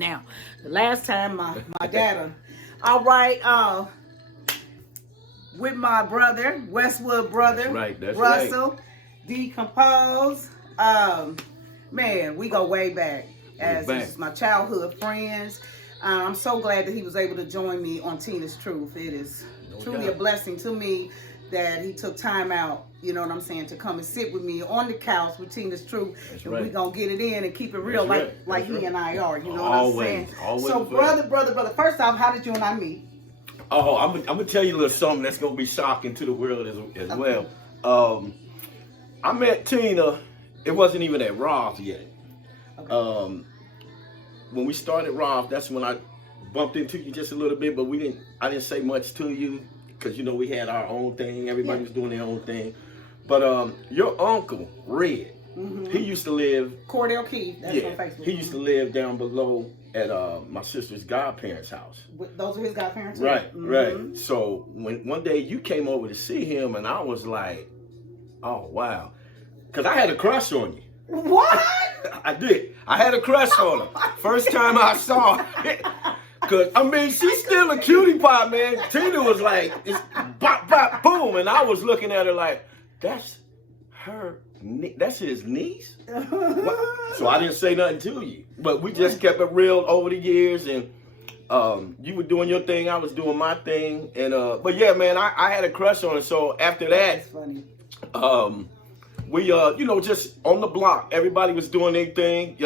Now, the last time my dad, all right, with my brother, Westwood brother, that's Russell, right. Decompose. Man, we go way back. As this is my childhood friends. I'm so glad that he was able to join me on Tina's Truth. It is truly a blessing to me that he took time out, you know what I'm saying, to come and sit with me on the couch with Tina's Truth. That's and right. we gonna get it in and keep it real like he and I are, you know what I'm saying? Always. So brother, first off, how did you and I meet? Oh, I'm gonna tell you a little something that's gonna be shocking to the world as well. I met Tina, it wasn't even at Roth yet. Okay. When we started Roth, that's when I bumped into you just a little bit, but I didn't say much to you because you know we had our own thing. Everybody was doing their own thing. But your uncle, Red, he used to live Cordell Keith. That's on Facebook. He used to live down below at my sister's godparents' house. Those are his godparents? Right, right. So when one day you came over to see him, and I was like, oh, wow. Because I had a crush on you. What? I did. I had a crush on her. First time I saw her. Because, I mean, she's still a cutie pie, man. Tina was like, it's bop, bop, boom. And I was looking at her like, that's his niece? So I didn't say nothing to you. But we just kept it real over the years. And you were doing your thing. I was doing my thing. And but yeah, man, I had a crush on her. So after that, funny. We, you know, just on the block, everybody was doing their thing.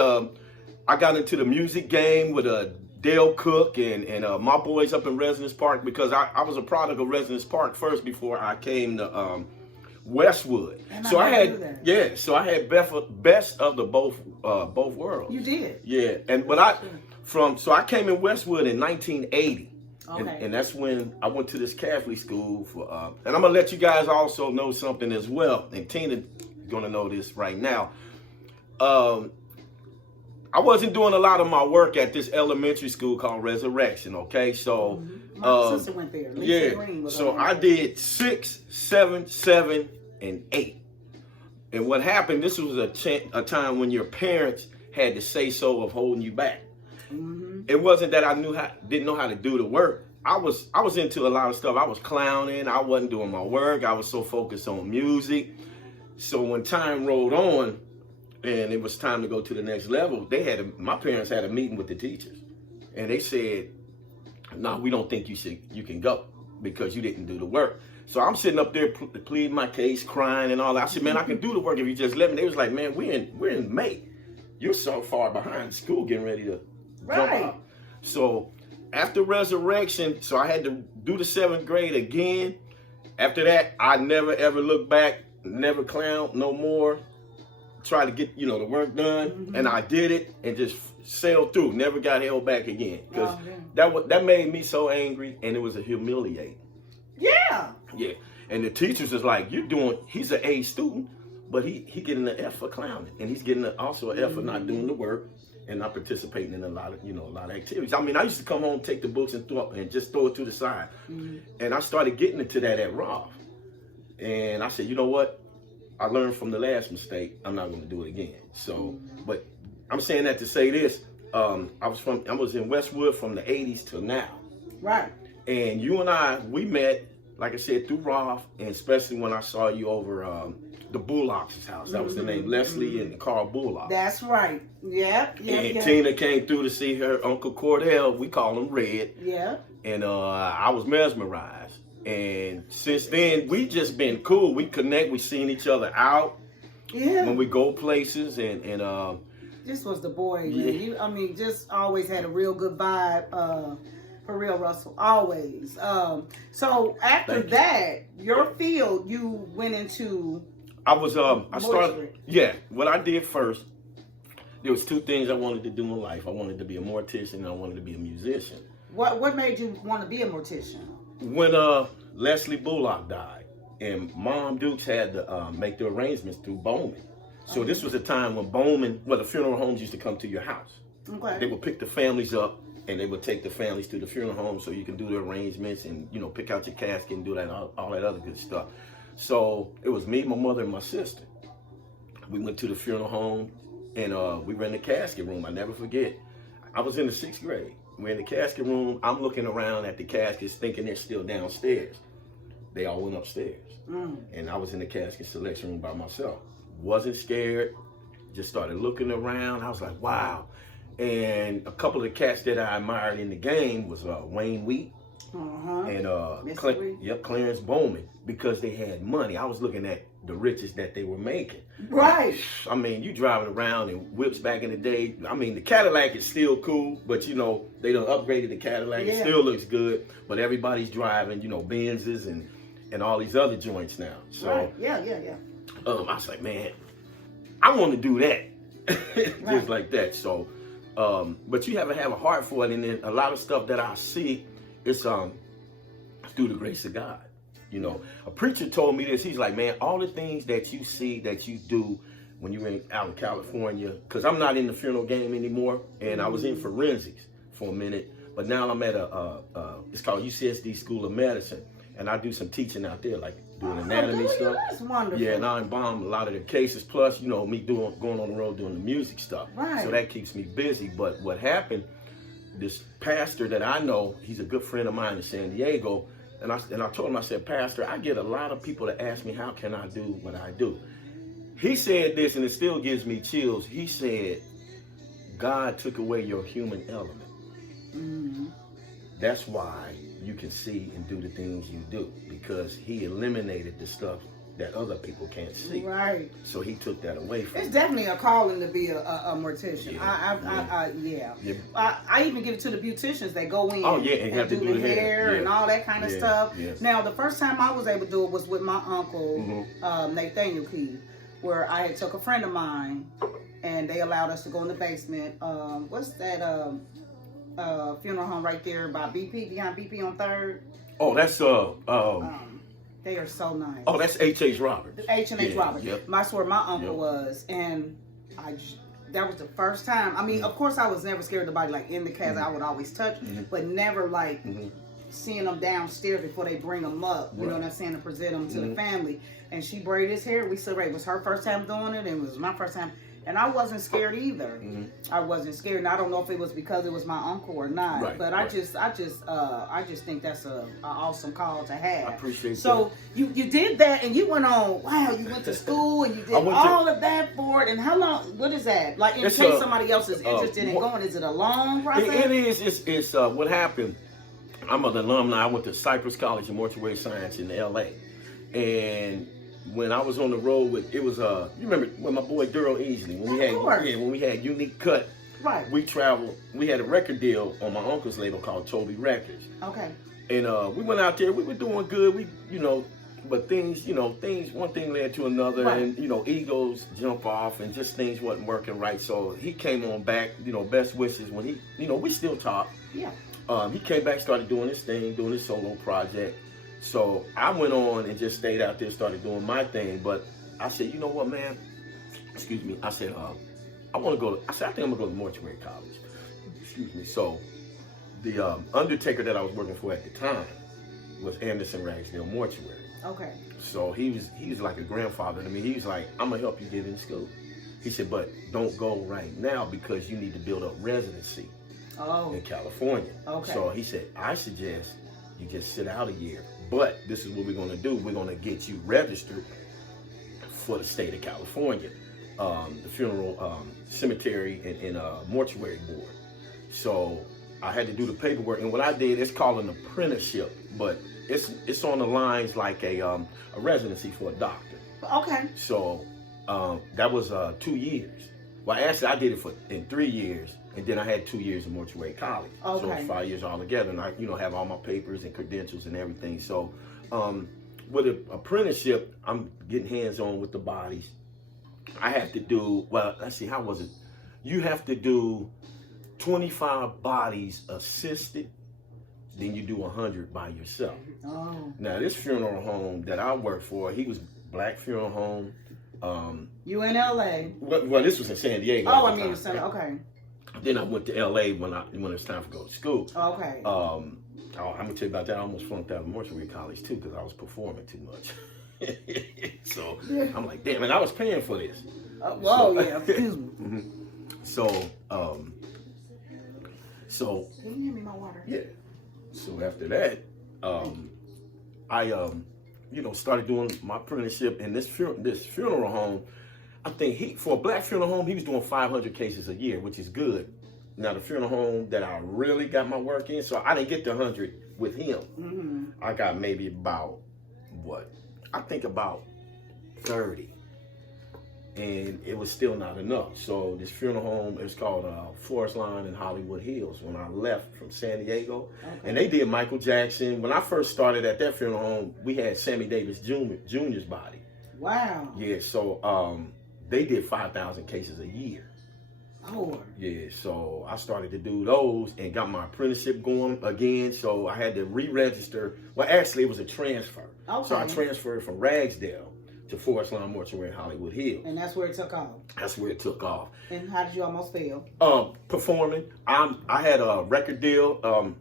I got into the music game with Dale Cook and my boys up in Residence Park because I was a product of Residence Park first before I came to Westwood. So I had, so I had best of the both worlds. You did? Yeah, so I came in Westwood in 1980. Okay. And that's when I went to this Catholic school for, and I'm gonna let you guys also know something as well. And Tina gonna know this right now. I wasn't doing a lot of my work at this elementary school called Resurrection. Okay, so my sister went there. Lisa Green was so I did 6, 7, 7, and 8. And what happened? This was a time when your parents had the say so of holding you back. It wasn't that I didn't know how to do the work. I was into a lot of stuff. I was clowning. I wasn't doing my work. I was so focused on music. So when time rolled on and it was time to go to the next level, my parents had a meeting with the teachers. And they said, no, we don't think you can go because you didn't do the work. So I'm sitting up there pleading my case, crying and all that. I said, man, I can do the work if you just let me. They was like, man, we're in May. You're so far behind school getting ready to jump out. So after Resurrection, so I had to do the 7th grade again. After that, I never ever looked back, never clowned no more. Try to get, the work done, and I did it and just sailed through. Never got held back again because that made me so angry, and it was humiliating. Yeah. Yeah, and the teachers was like, he's an A student, but he getting an F for clowning, and he's getting also an F for not doing the work and not participating in a lot of activities. I mean, I used to come home, take the books and just throw it to the side, and I started getting into that at Roth, and I said, you know what? I learned from the last mistake. I'm not going to do it again. So, but I'm saying that to say this. I was in Westwood from the 80s till now. Right. And you and we met, like I said, through Roth, and especially when I saw you over the Bullocks' house. That was the name, Leslie and Carl Bullock. That's right. Yeah. And Tina came through to see her Uncle Cordell. We call him Red. Yeah. And I was mesmerized. And since then, we just been cool. We connect. We seen each other out. Yeah. When we go places and this was the boy. Yeah. You, just always had a real good vibe. For real, Russell. Always. So after that, your field, you went into. I started. Yeah. What I did first, there was 2 things I wanted to do in life. I wanted to be a mortician and I wanted to be a musician. What made you want to be a mortician? When Leslie Bullock died, and Mom Dukes had to make the arrangements through Bowman. So this was a time when the funeral homes used to come to your house. Okay. They would pick the families up, and they would take the families to the funeral home so you can do the arrangements and, pick out your casket and do that, all that other good stuff. So it was me, my mother, and my sister. We went to the funeral home, and we were in the casket room. I never forget. I was in the 6th grade. We're in the casket room. I'm looking around at the caskets thinking they're still downstairs. They all went upstairs. And I was in the casket selection room by myself. Wasn't scared. Just started looking around. I was like, wow. And a couple of the cats that I admired in the game was Wayne Wheat and Clarence Bowman, because they had money. I was looking at the riches that they were making. Right. I mean, you driving around in whips back in the day. I mean, the Cadillac is still cool, but you know, they done upgraded the Cadillac. It still looks good, but everybody's driving, you know, Benzes and all these other joints now. So right. I was like, man, I want to do that. Just like that. So but you have to have a heart for it, and then a lot of stuff that I see, it's through the grace of God. You know, a preacher told me this. He's like, man, all the things that you see that you do when you're out in California, because I'm not in the funeral game anymore, and I was in forensics for a minute, but now I'm at it's called UCSD School of Medicine, and I do some teaching out there, like doing anatomy stuff. That's wonderful. Yeah, and I embalm a lot of the cases, plus, you know, me going on the road doing the music stuff. Right. So that keeps me busy. But what happened, this pastor that I know, he's a good friend of mine in San Diego, and I told him, I said, Pastor, I get a lot of people that ask me, how can I do what I do? He said this, and it still gives me chills. He said, God took away your human element. Mm-hmm. That's why you can see and do the things you do, because he eliminated the stuff that other people can't see. Right. So he took that away from It's you. definitely a calling to be a mortician. Yeah. I even give it to the beauticians that go in. Oh, yeah, and have to do the hair. and all that kind of stuff. Yes. Now, the first time I was able to do it was with my uncle, Nathaniel Key, where I had took a friend of mine, and they allowed us to go in the basement. What's that funeral home right there by BP, behind BP on 3rd? Oh, that's they are so nice. oh, that's H.H. Roberts. H&H Roberts. Yep. That's where my uncle was, and that was the first time. I mean, of course, I was never scared of nobody like in the casket. I would always touch, but never like seeing them downstairs before they bring them up. You know what I'm saying, to present them to the family. And she braided his hair. We celebrated. It was her first time doing it, and it was my first time. And I wasn't scared either. I wasn't scared, and I don't know if it was because it was my uncle or not. Right, but I just think that's a awesome call to have. I appreciate that. So you did that, and you went on. Wow, you went to school and you did all of that for it. And how long? What is that? Like in case somebody else is interested in going, is it a long process? It is. It's what happened. I'm an alumni. I went to Cypress College of Mortuary Science in L.A. And when I was on the road with, it was you remember when my boy Daryl Easley, when we had Unique Cut, right? We traveled. We had a record deal on my uncle's label called Toby Records. Okay. And we went out there. We were doing good. But things, one thing led to another, and egos jump off, and just things wasn't working right. So he came on back. Best wishes when he, we still talk. Yeah. He came back, started doing his thing, doing his solo project. So I went on and just stayed out there, started doing my thing. But I said, you know what, man? Excuse me. I said, I want to go. I think I'm gonna go to mortuary college. Excuse me. So the undertaker that I was working for at the time was Anderson Ragsdale Mortuary. Okay. So he was like a grandfather to me. He was like, I'm gonna help you get in school. He said, but don't go right now because you need to build up residency in California. Okay. So he said, I suggest you just sit out a year. But this is what we're gonna do. We're gonna get you registered for the state of California, the funeral cemetery and mortuary board. So I had to do the paperwork, and what I did, it's called an apprenticeship, but it's on the lines like a residency for a doctor. Okay. So that was 2 years. Well, actually, I did it in 3 years, and then I had 2 years in mortuary college. Okay. So it's 5 years altogether, and I, have all my papers and credentials and everything. So with an apprenticeship, I'm getting hands-on with the bodies. I have to do, well, let's see, how was it? You have to do 25 bodies assisted, then you do 100 by yourself. Oh. Now, this funeral home that I worked for, he was Black Funeral Home. You in LA? Well, this was in San Diego. Oh, I mean, okay. Then I went to LA when it was time to go to school. Okay. I'm gonna tell you about that. I almost flunked out of mortuary college too because I was performing too much. So I'm like, damn, and I was paying for this. Yeah. Excuse me. So So can you hand me my water? yeah. So after that, I started doing my apprenticeship in this funeral home. I think for a black funeral home, he was doing 500 cases a year, which is good. Now the funeral home that I really got my work in, so I didn't get the 100 with him. Mm-hmm. I got maybe about about 30. And it was still not enough. So this funeral home, it was called Forest Lawn in Hollywood Hills when I left from San Diego. Okay. And they did Michael Jackson. When I first started at that funeral home, we had Sammy Davis Jr.'s body. Wow. Yeah, so they did 5,000 cases a year. Lord. Yeah, so I started to do those and got my apprenticeship going again. So I had to re-register. Well, actually, it was a transfer. Okay. So I transferred from Ragsdale to Forest Lawn Mortuary in Hollywood Hills. And that's where it took off. That's where it took off. And how did you almost fail? Performing. I had a record deal.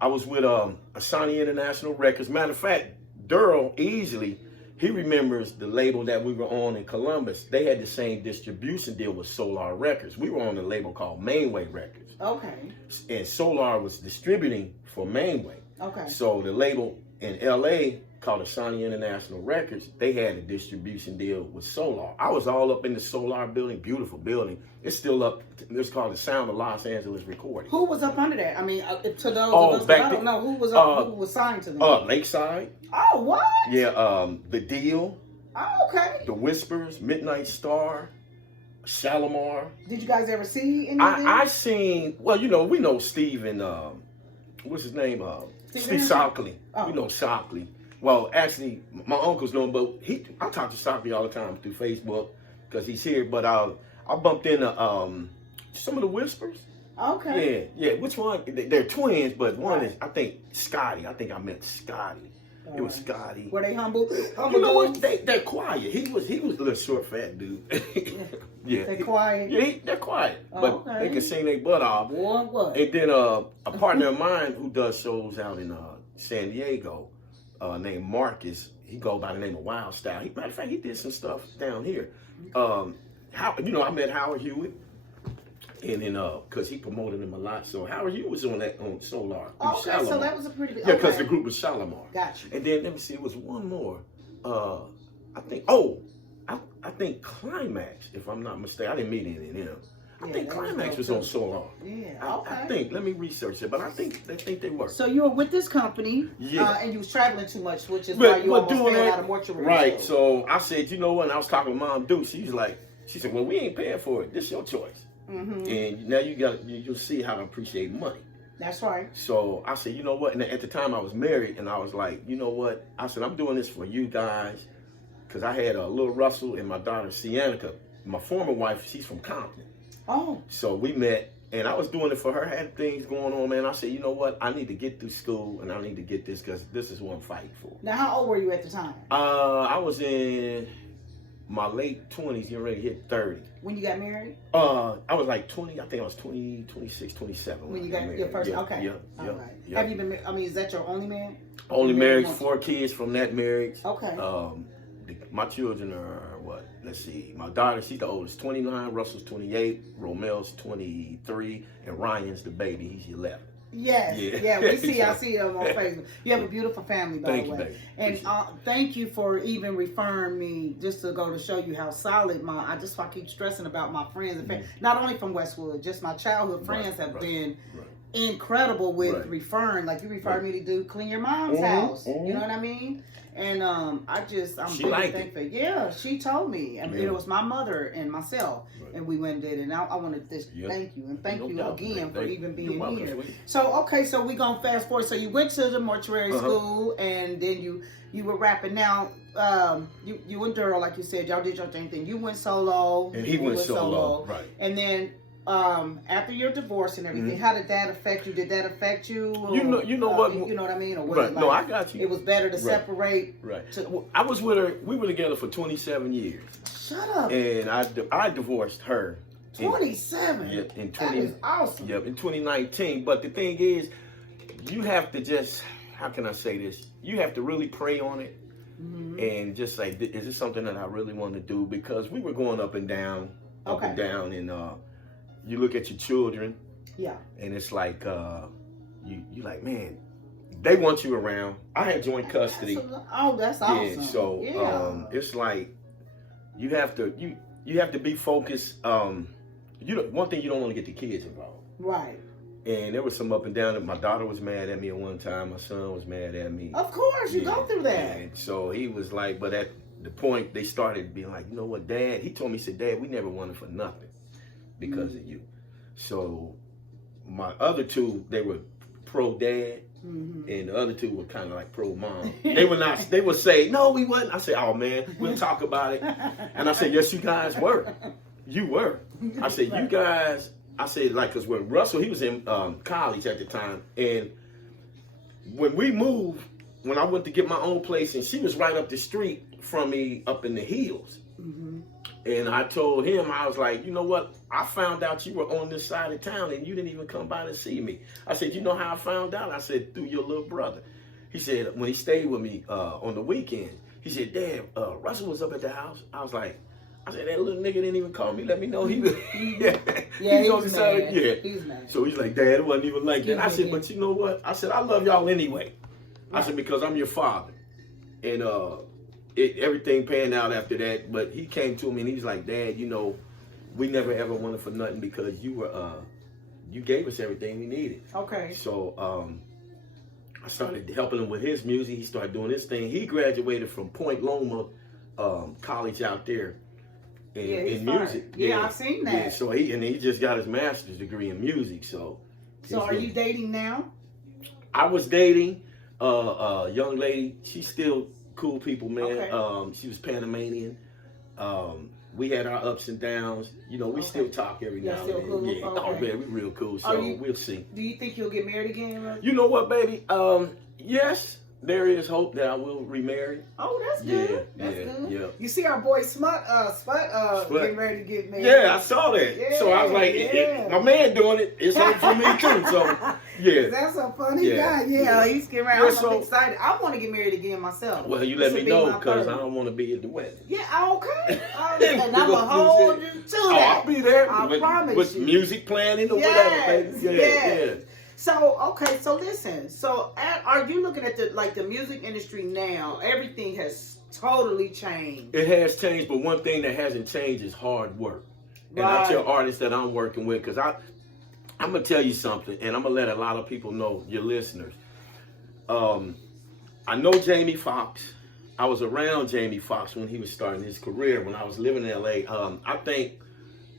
I was with Asani International Records. Matter of fact, Durrell easily, he remembers the label that we were on in Columbus. They had the same distribution deal with Solar Records. We were on a label called Mainway Records. Okay. And Solar was distributing for Mainway. Okay. So the label in LA called Asani International Records, they had a distribution deal with Solar. I was all up in the Solar building, beautiful building. It's still up. It's called the Sound of Los Angeles Recording. Who was up under that? I mean, to those of us that I don't know, who was up, who was signed to them? Lakeside. Oh, what? Yeah, The Deal. Oh, okay. The Whispers, Midnight Star, Shalimar. Did you guys ever see anything? I seen, well, we know Steve and, what's his name? Steve Shockley. Oh. We know Shockley. Well, actually, my uncles know him, but I talk to Shockley all the time through Facebook because he's here. But I bumped into some of the Whispers. Okay. Yeah. Which one? They're twins, but one is, I think, Scotty. I think I met Scotty. It was Scotty. Were they humble? You know what? They're quiet. He was a little short, fat dude. Yeah. They're quiet? Yeah, they're quiet. Oh, but they can sing their butt off. Boy, what? And then a partner of mine who does shows out in San Diego, named Marcus, he goes by the name of Wild Style. Matter of fact, he did some stuff down here. I met Howard Hewitt. And then, cause he promoted him a lot, so Howard Hughes was on Solar. Okay, Shalimar. So that was a pretty big. Yeah, because the group was Shalimar. Gotcha. And then let me see, it was one more. I think Climax, if I'm not mistaken. I didn't meet any of them. I think Climax was on Solar. Yeah. Okay. I think. Let me research it, but I think they were. So you were with this company, and you was traveling too much, which is why you almost failed out of mortuary. Right. So I said, when I was talking to Mom Duke, she said, well, we ain't paying for it. This is your choice. Mm-hmm. And now you'll see how to appreciate money. That's right. So I said, you know what? And at the time I was married, and I was like, you know what? I said, I'm doing this for you guys, because I had a little Russell and my daughter Sienna. My former wife, she's from Compton. Oh. So we met, and I was doing it for her. I had things going on, man. I said, you know what? I need to get through school, and I need to get this, because this is what I'm fighting for. Now, how old were you at the time? I was in my late 20s, getting ready to hit 30. When you got married? I was like 20, I think I was 20, 26, 27. When you got your first, okay. Yeah. Right. Have you been, is that your only marriage? Only marriage, 4 kids from that marriage. Okay. My children are, let's see, my daughter, she's the oldest, 29, Russell's 28, Romel's 23, and Ryan's the baby, he's 11. Yes, I see him on Facebook. You have a beautiful family, by the way. Baby. And thank you for even referring me, just to go to show you how solid I keep stressing about my friends and family, not only from Westwood, just my childhood friends have been incredible with referring. Like you referred me to do Clean Your Mom's House. You know what I mean? And I'm very thankful. Yeah, she told me. And it was my mother and myself. And we went and did it. And I wanted to thank you. And thank you again for even being here. So we're going to fast forward. So you went to the mortuary school, and then you were rapping. Now, you and Durrell, like you said, y'all did your same thing. You went solo. And he went solo. Right. And then after your divorce and everything, how did that affect you? Did that affect you? Or, you know what? You know what I mean? Or was right. it like, no, I got you. It was better to separate. Right. I was with her. We were together for 27 years. Shut up. And I divorced her. 27. That is awesome. Yep, in 2019. But the thing is, you have to just, how can I say this? You have to really pray on it and just say, is this something that I really want to do? Because we were going up and down, and you look at your children. Yeah. And it's like you like, man, they want you around. I had joint custody. That's awesome. Yeah, so it's like you have to be focused. One thing, you don't want to get the kids involved. Right. And there was some up and down. My daughter was mad at me at one time. My son was mad at me. Of course, you go through that. And so he was like, but at the point they started being like, you know what, Dad? He told me, he said, Dad, we never wanted for nothing because of you. So my other two, they were pro dad. And the other two were kind of like pro mom. They were not. They would say, "No, we wasn't." I said, "Oh man, we'll talk about it." And I said, "Yes, you guys were. You were." I said, "You guys." I said, like, because when Russell, he was in college at the time, and when we moved, when I went to get my own place, and she was right up the street from me, up in the hills. And I told him, I was like, you know what? I found out you were on this side of town and you didn't even come by to see me. I said, you know how I found out? I said, through your little brother. He said, when he stayed with me on the weekend, he said, Dad, Russell was up at the house. I said, that little nigga didn't even call me. Let me know he was. He's on the side. Yeah. He's mad. So he's like, Dad, it wasn't even like that. I said, but you know what? I said, I love y'all anyway. I said, because I'm your father. And everything panned out after that, but he came to me and he's like, Dad, you know, we never ever wanted for nothing because you were you gave us everything we needed. Okay. So I started helping him with his music. He started doing his thing. He graduated from Point Loma college out there in music. Yeah, I've seen that. Yeah, so he just got his master's degree in music. So are you dating now? I was dating a young lady. She's still cool people, man. Okay. She was Panamanian. We had our ups and downs. You know, we still talk every now and then. Cool? Yeah. Okay. Oh man, we real cool. So we'll see. Do you think you'll get married again? Right? You know what, baby? Yes, there is hope that I will remarry. Oh, that's good. That's good. Yeah. You see our boy Sput getting ready to get married. Yeah, I saw that. Yeah, so I was like, my man doing it. It's hope for me too. So yeah. That's a funny guy. Yeah, he's getting married. I'm excited. I want to get married again myself. Well, you let me know because I don't want to be at the wedding. Yeah, okay. And I'm going to hold you to that. I'll be there. I promise with you. music playing or whatever, baby. Yeah. So listen. So are you looking at the music industry now? Everything has totally changed. It has changed, but one thing that hasn't changed is hard work. And I tell artists that I'm working with, because I'm going to tell you something, and I'm going to let a lot of people know, your listeners. I know Jamie Foxx. I was around Jamie Foxx when he was starting his career, when I was living in L.A. I think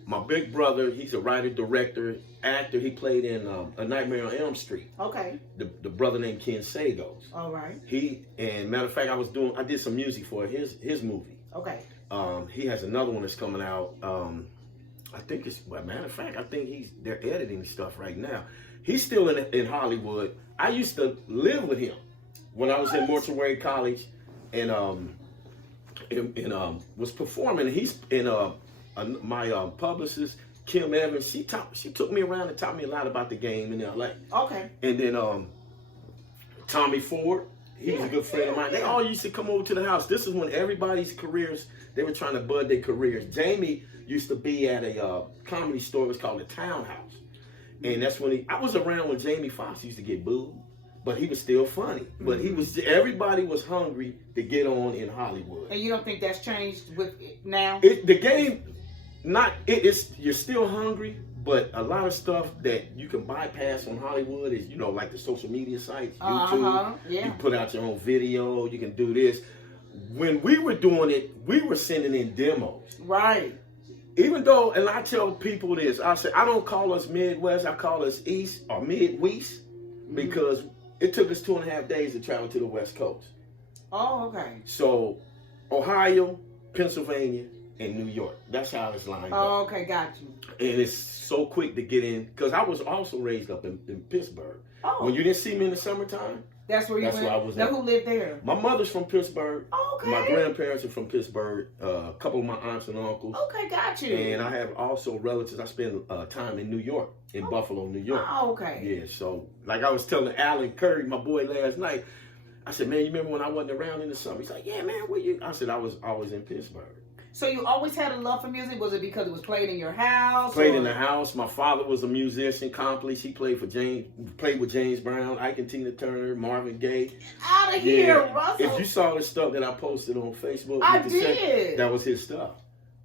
my big brother, he's a writer, director, actor. He played in A Nightmare on Elm Street. Okay. The brother named Ken Sagos. All right. Matter of fact, I did some music for his movie. Okay. He has another one that's coming out. I think matter of fact, I think they're editing stuff right now. He's still in Hollywood. I used to live with him when I was in Mortuary College, and was performing. He's in my publicist, Kim Evans. She took me around and taught me a lot about the game in LA. Okay. And then Tommy Ford, he was a good friend of mine. They all used to come over to the house. This is when everybody's careers, they were trying to bud their careers. Jamie used to be at a comedy store. It was called the Townhouse. And that's when I was around when Jamie Foxx used to get booed, but he was still funny. But everybody was hungry to get on in Hollywood. And you don't think that's changed with now? The game, you're still hungry, but a lot of stuff that you can bypass on Hollywood is, like the social media sites, YouTube. You put out your own video, you can do this. When we were doing it, we were sending in demos. Right. Even though, and I tell people this, I say, I don't call us Midwest, I call us East or Midwest, because it took us 2.5 days to travel to the West Coast. Oh, okay. So, Ohio, Pennsylvania, and New York. That's how it's lined up. Oh, okay, got you. And it's so quick to get in, because I was also raised up in Pittsburgh. Oh. When you didn't see me in the summertime, that's where where I was now, at. Who lived there? My mother's from Pittsburgh. Oh, okay. My grandparents are from Pittsburgh. A couple of my aunts and uncles. Okay, got you. And I have also relatives. I spend time in New York, in Buffalo, New York. Oh, okay. Yeah, so like I was telling Alan Curry, my boy, last night, I said, man, you remember when I wasn't around in the summer? He's like, yeah, man, where you? I said, I was always in Pittsburgh. So you always had a love for music? Was it because it was played in your house? Played in the house. My father was a musician, accomplished. He played with James Brown, Ike and Tina Turner, Marvin Gaye. Out of here, Russell. If you saw the stuff that I posted on Facebook, I did. That was his stuff.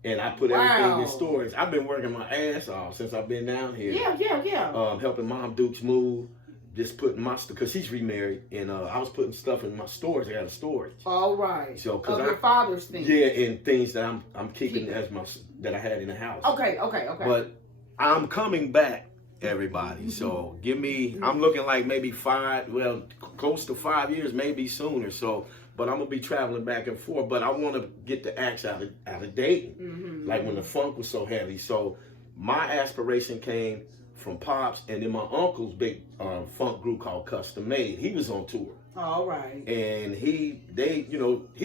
And I put everything in stories. I've been working my ass off since I've been down here. Yeah. Helping Mom Dukes move. Just putting my stuff, because she's remarried, and I was putting stuff in my storage. I got a storage. All right. So, of your father's things. Yeah, and things that I'm keeping that I had in the house. Okay. But I'm coming back, everybody. So I'm looking like maybe close to 5 years, maybe sooner. So, but I'm gonna be traveling back and forth. But I want to get the acts out of Dayton, like when the funk was so heavy. So my aspiration came from Pops, and then my uncle's big funk group called Custom Made. He was on tour. All right. And he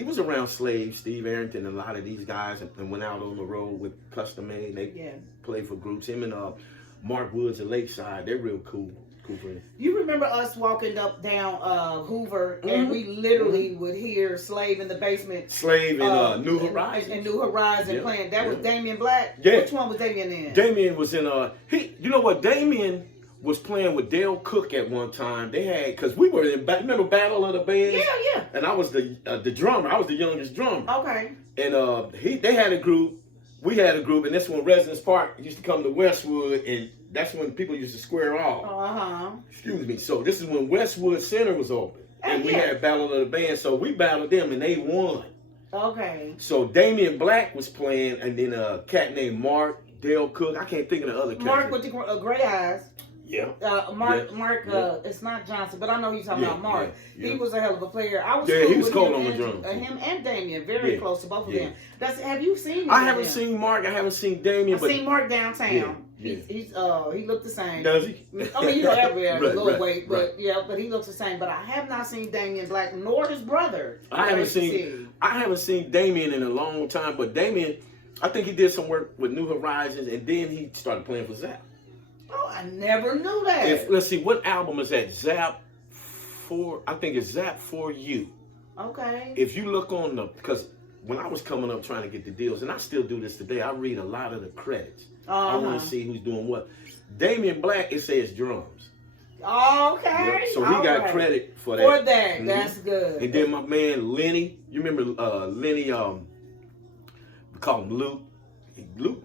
was around Slave, Steve Arrington, and a lot of these guys, and went out on the road with Custom Made. They played for groups. Him and Mark Woods at Lakeside. They're real cool friends. You remember us walking down Hoover, and we literally would hear Slave in the basement. Slave and New Horizon. And New Horizon playing. That was Damien Black? Yeah. Which one was Damien in? Damien was in you know what, Damien was playing with Dale Cook at one time. They had, because we were in, remember Battle of the Bands? Yeah. And I was the drummer. I was the youngest drummer. Okay. And they had a group. We had a group, and that's when Residence Park used to come to Westwood, and that's when people used to square off. Excuse me. So this is when Westwood Center was open, and we had Battle of the Band. So we battled them, and they won. Okay. So Damien Black was playing, and then a cat named Mark, Dale Cook. I can't think of the other cat. Mark with the gray eyes. Yeah. Mark. It's not Johnson, but I know you're talking about Mark. Yeah. He was a hell of a player. I was he was cold on the drums. Him and Damien, very close to both of them. Have you seen him? I haven't seen Mark. I haven't seen Damien. I've seen Mark downtown. Yeah. He looked the same. Does he? I mean, everywhere, a little weight, but but he looks the same. But I have not seen Damien Black nor his brother. I haven't seen Damien in a long time. But Damien, I think he did some work with New Horizons, and then he started playing for Zap. Oh, I never knew that. Let's see, what album is that? Zap 4. I think it's Zap 4 You. Okay. If you look on because when I was coming up trying to get the deals, and I still do this today, I read a lot of the credits. I want to see who's doing what. Damien Black, it says drums. Okay. Yep. So he got credit for that. For that, that's good. And then my man Lenny, you remember Lenny? We call him Luke.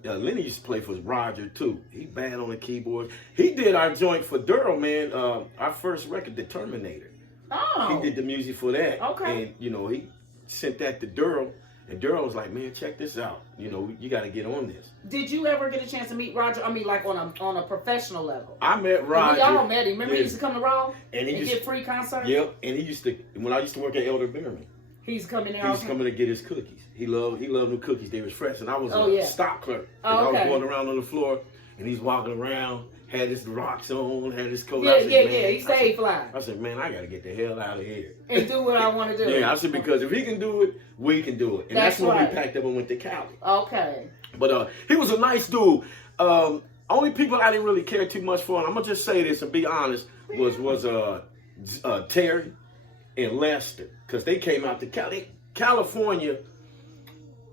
Lenny used to play for Roger too. He bad on the keyboard. He did our joint for Daryl, man. Our first record, The Terminator. Oh. He did the music for that. Okay. And he sent that to Daryl, and Daryl was like, "Man, check this out. You got to get on this." Did you ever get a chance to meet Roger? I mean, like on a professional level. I met Roger. We all met him. Remember, he used to come to Raw and get free concerts. Yep. And he used to, when I used to work at Elder Beerman. He's coming there. He was coming to get his cookies. He loved new cookies. They was fresh, and I was a stock clerk. I was going around on the floor, and he's walking around, had his rocks on, had his coat. Yeah. He stayed fly. I said, man, I got to get the hell out of here and do what I want to do. Yeah, I said, because if he can do it, we can do it. And that's when we packed up and went to Cali. Okay. But he was a nice dude. Only people I didn't really care too much for, and I'm gonna just say this and be honest, was Terry and Lester, because they came out to California.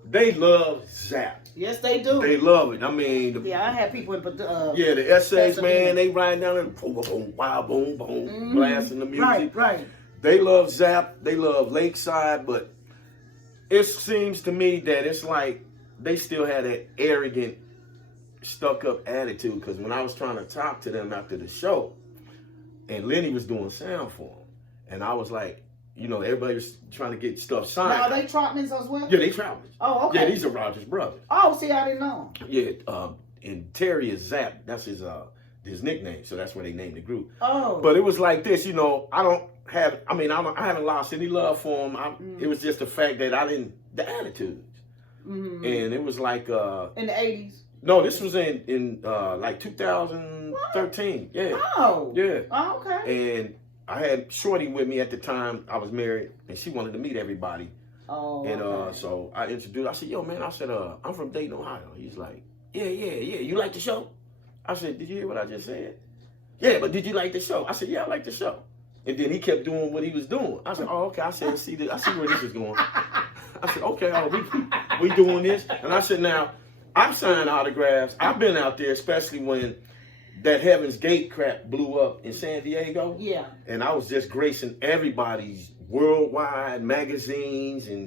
They love Zap. Yes, they do. They love it. I mean, I had people in the essays, man. They ride down and boom, boom, wow, boom, boom, blasting the music. Right. They love Zap. They love Lakeside, but it seems to me that it's like they still had that arrogant, stuck-up attitude. Because when I was trying to talk to them after the show, and Lenny was doing sound for them, and I was like, everybody was trying to get stuff signed. Now, are they Trotmans as well? Yeah, they Trotmans. Oh, okay. Yeah, these are Roger's brothers. Oh, see, I didn't know. Yeah, and Terry is Zap. That's his nickname, so that's where they named the group. Oh. But it was like this, I haven't lost any love for him. It was just the fact that the attitudes. Mm-hmm. And it was like... in the 80s? No, this was in like 2013. What? Yeah. Oh. Yeah. Oh, okay. And I had Shorty with me at the time. I was married, and she wanted to meet everybody. Oh. And so I introduced. I said, "Yo, man," I said, "I'm from Dayton, Ohio." He's like, "Yeah. You like the show?" I said, "Did you hear what I just said?" "Yeah, but did you like the show?" I said, "Yeah, I like the show." And then he kept doing what he was doing. I said, "Oh, okay." I said, I see where this is going." I said, okay, we doing this. And I said, now, I'm signing autographs. I've been out there, especially when that Heaven's Gate crap blew up in San Diego. Yeah. And I was just gracing everybody's worldwide magazines and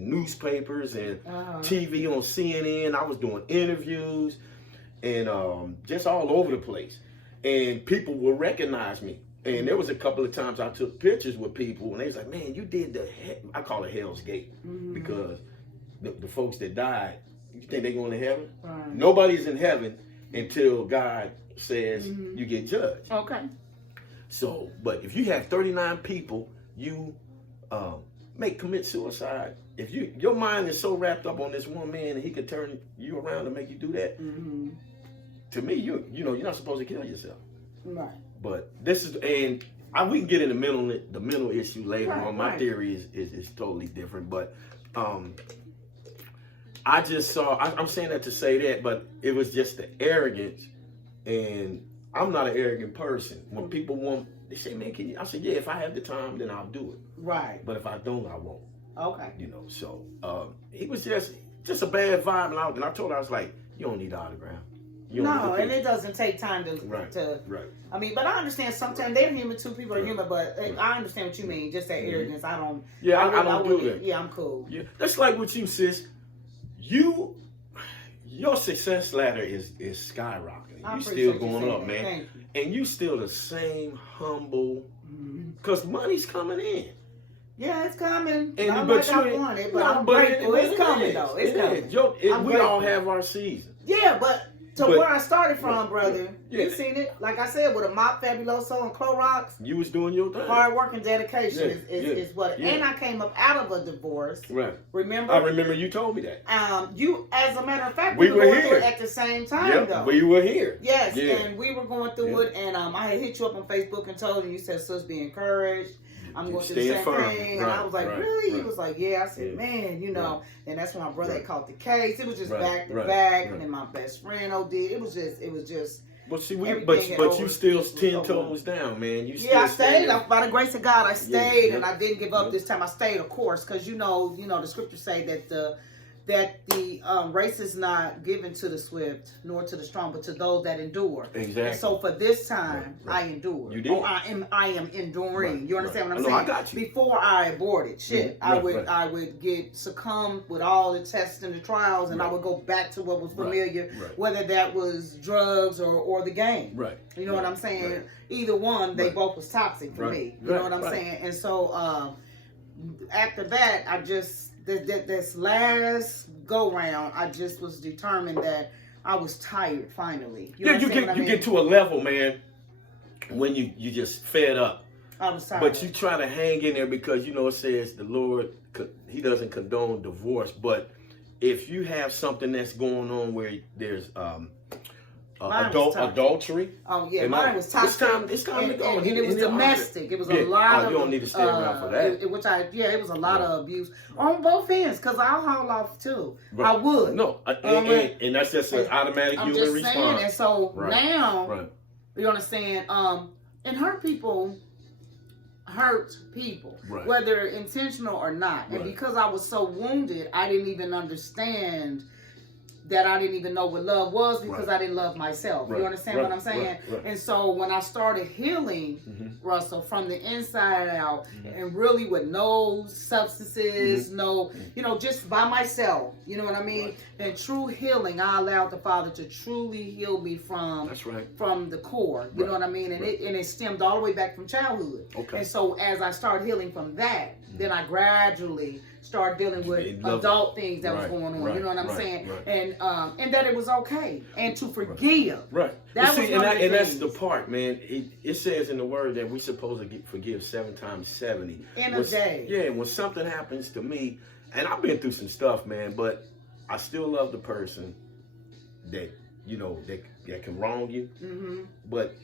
newspapers and TV on CNN. I was doing interviews and just all over the place. And people will recognize me. And there was a couple of times I took pictures with people and they was like, man, you did I call it Hell's Gate because the folks that died, you think they're going to heaven? Right. Nobody's in heaven until God says you get judged. Okay. So, but if you have 39 people, you may commit suicide. If your mind is so wrapped up on this one man and he could turn you around and make you do that, to me, you're not supposed to kill yourself. Right. But this is, and we can get in the mental issue later on. My theory is totally different, but I just saw. I'm saying that to say that, but it was just the arrogance, and I'm not an arrogant person. When people want, they say, "Man, can you?" I said, "Yeah, if I have the time, then I'll do it." Right. But if I don't, I won't. Okay. So he was just a bad vibe, and I told her, I was like, "You don't need an autograph." No, and it doesn't take time to. Right. I mean, but I understand sometimes they're human too. People are human, but I understand what you mean. Just that arrogance. I don't. Yeah, I don't do that. Yeah, I'm cool. Yeah, that's like with you, sis. Your success ladder is skyrocketing. You still going up, man. Thank you. And you still the same humble, because money's coming in. Yeah, it's coming. And I'm grateful. It's coming, though. It's coming. We all have our season. Yeah, but where I started from, brother, you seen it? Like I said, with a mop, Fabuloso, and Clorox. You was doing your thing. Hard work and dedication is what. And I came up out of a divorce. Right. Remember? I remember you told me that. You, as a matter of fact, we were going here through it at the same time, though. We were here. Yes, and we were going through it, and I had hit you up on Facebook and told you said, "Sis, be encouraged. I'm going through the same thing." And I was like, really? He was like, yeah. I said, man, and that's when my brother had caught the case. It was just back to back. And then my best friend OD. It was just. But see, but you still 10 toes down, man. I stayed. By the grace of God, I stayed, and I didn't give up this time. I stayed, of course, because the scriptures say that the race is not given to the swift nor to the strong, but to those that endure. Exactly. And so for this time, I endured. You did. I am enduring. Right. You understand what I'm saying? I got you. Before I aborted, I would get succumbed with all the tests and the trials, and I would go back to what was familiar, whether that was drugs or the game. Right. You know what I'm saying? Right. Either one, they both was toxic for me. You know what I'm saying? And so after that, I just. This last go round, I just was determined that I was tired finally. You get to a level, man, when you just fed up. I was tired. But you try to hang in there because it says the Lord, He doesn't condone divorce. But if you have something that's going on where there's adultery. Oh yeah, mine was toxic. It's time to go. And it was domestic. It was a lot of. You don't need to stay around for that. It was a lot of abuse on both ends. Cause I'll haul off too. Right. I would. No, and that's just an automatic human response. Saying, and so now, you understand? And hurt people, whether intentional or not. And because I was so wounded, I didn't even understand. That I didn't even know what love was because I didn't love myself. You understand what I'm saying? And so when I started healing, Russell, from the inside out, and really with no substances, no, just by myself, you know what I mean? And true healing, I allowed the Father to truly heal me from the core. You know what I mean? And it stemmed all the way back from childhood. Okay. And so as I started healing from that, then I gradually started dealing with adult things that was going on. You know what I'm saying? And that it was okay and to forgive. Right. That's the part, man. It says in the Word that we're supposed to forgive 7 times 70 in a day. Yeah. When something happens to me, and I've been through some stuff, man, but I still love the person that that can wrong you. Mm-hmm. But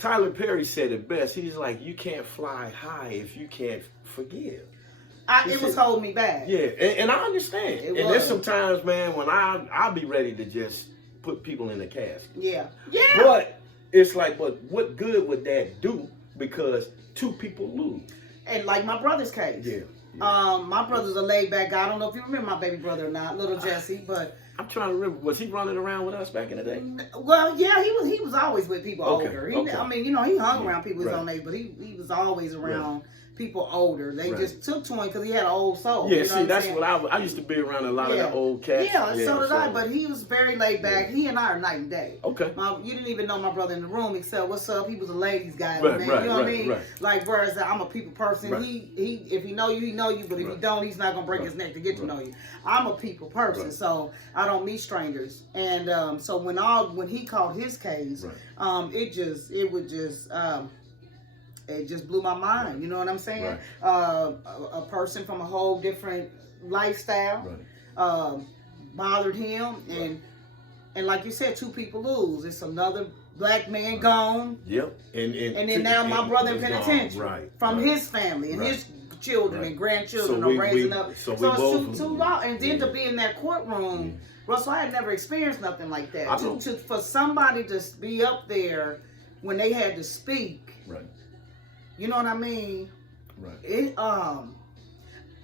Tyler Perry said it best. He's like, you can't fly high if you can't forgive. It was holding me back. Yeah, and I understand. There's some times, man, when I'll be ready to just put people in a casket. Yeah. But it's like, but what good would that do? Because 2 people lose. And like my brother's case. Yeah. My brother's a laid back guy. I don't know if you remember my baby brother or not, little Jesse, but I'm trying to remember. Was he running around with us back in the day? well, yeah, he was always with people older. Okay. I mean, he hung around people his own age, but he was always around people older. They just took to him because he had an old soul. Yeah, you know see, that's saying? what I used to be around a lot of the old cats. Yeah, so did I, but he was very laid back. He and I are night and day. Okay. You didn't even know my brother in the room except what's up. He was a ladies guy, Right, man. right, You know what I right, mean? right. Like whereas I'm a people person. Right. He if he know you, he know you, but if he don't, he's not gonna break his neck to get to know you. I'm a people person, so I don't meet strangers. And so when he called his case, it just blew my mind. You know what I'm saying? Right. A person from a whole different lifestyle bothered him, and like you said, two people lose. It's another black man gone. Yep. And then now my brother in penitentiary from his family and his children and grandchildren are raising up. So it's too long. And then to be in that courtroom, Russell, I had never experienced nothing like that. For somebody to be up there when they had to speak. Right. You know what I mean? Right. It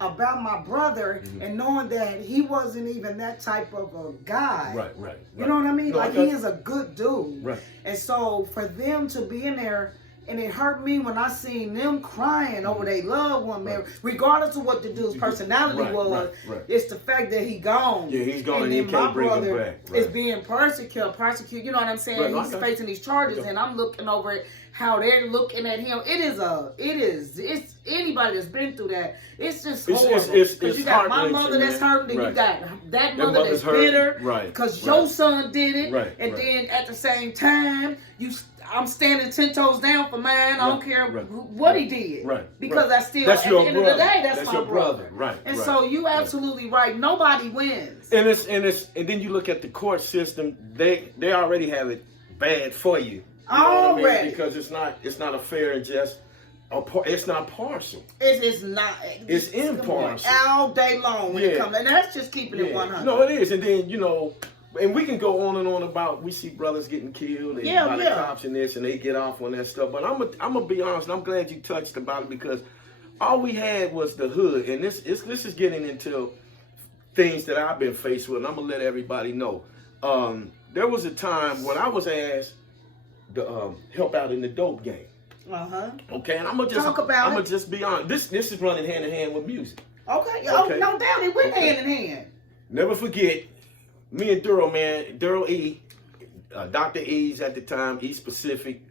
about my brother and knowing that he wasn't even that type of a guy. Right. You know what I mean? No, like he is a good dude. Right. And so for them to be in there, and it hurt me when I seen them crying over their loved one, man. Regardless of what the dude's personality was, it's the fact that he gone. Yeah, he's gone, and you then can't my bring him brother back. is being persecuted. You know what I'm saying? He's facing these charges, and I'm looking over it, how they're looking at him. It's anybody that's been through that. It's just horrible. Because you got my mother that's hurting, then you got that mother that's bitter, because your son did it, and then at the same time, I'm standing 10 toes down for mine. I don't care what he did. Because that's still, at the end of the day, that's my brother. And so you absolutely right. Nobody wins. And then you look at the court system, they already have it bad for you. You know what I mean? Because it's not a fair and just. It's not partial. It's not. It's impartial. All day long when it comes. And that's just keeping it 100. No, it is. And then, and we can go on and on about, we see brothers getting killed and by the cops and this, and they get off on that stuff. But I'm gonna be honest, and I'm glad you touched about it, because all we had was the hood. And this is getting into things that I've been faced with, and I'm gonna let everybody know. There was a time when I was asked to help out in the dope game. Okay, and I'm gonna just be honest. This is running hand in hand with music. Okay. Oh, no doubt it went hand in hand. Never forget, me and Daryl E, Dr. E's at the time, East Pacific.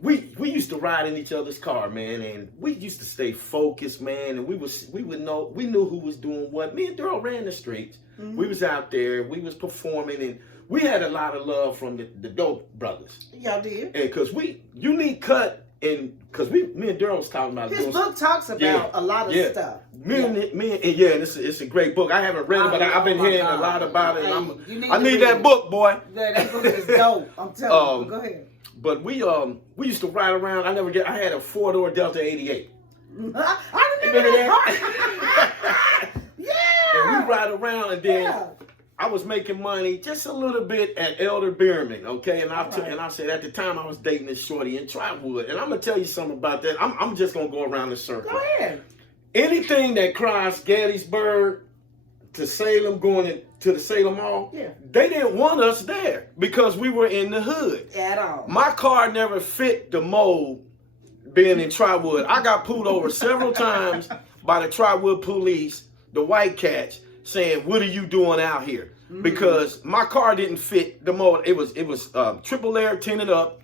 We used to ride in each other's car, man, and we used to stay focused, man, and we knew who was doing what. Me and Daryl ran the streets. We was out there, we was performing, and we had a lot of love from the Dope Brothers. Y'all did. And because Unique Cut, and because me and Daryl was talking about his book talks about a lot of stuff. And it's a great book. I haven't read it, but I've been hearing a lot about it. And I need that book, boy. Yeah, that book is dope. I'm telling you. Go ahead. But we used to ride around. I had a 4-door Delta 88. I remember that. Yeah. And we ride around, and then I was making money just a little bit at Elder Bierman, okay? And I said at the time I was dating this shorty in Trotwood. And I'm gonna tell you something about that. I'm just gonna go around the circle. Go ahead. Anything that crossed Gettysburg to Salem, going to the Salem Mall, they didn't want us there because we were in the hood. At all. My car never fit the mold being in Trotwood. I got pulled over several times by the Trotwood police, the white cats, saying, "What are you doing out here?" Because my car didn't fit the mold. It was triple air tinted up.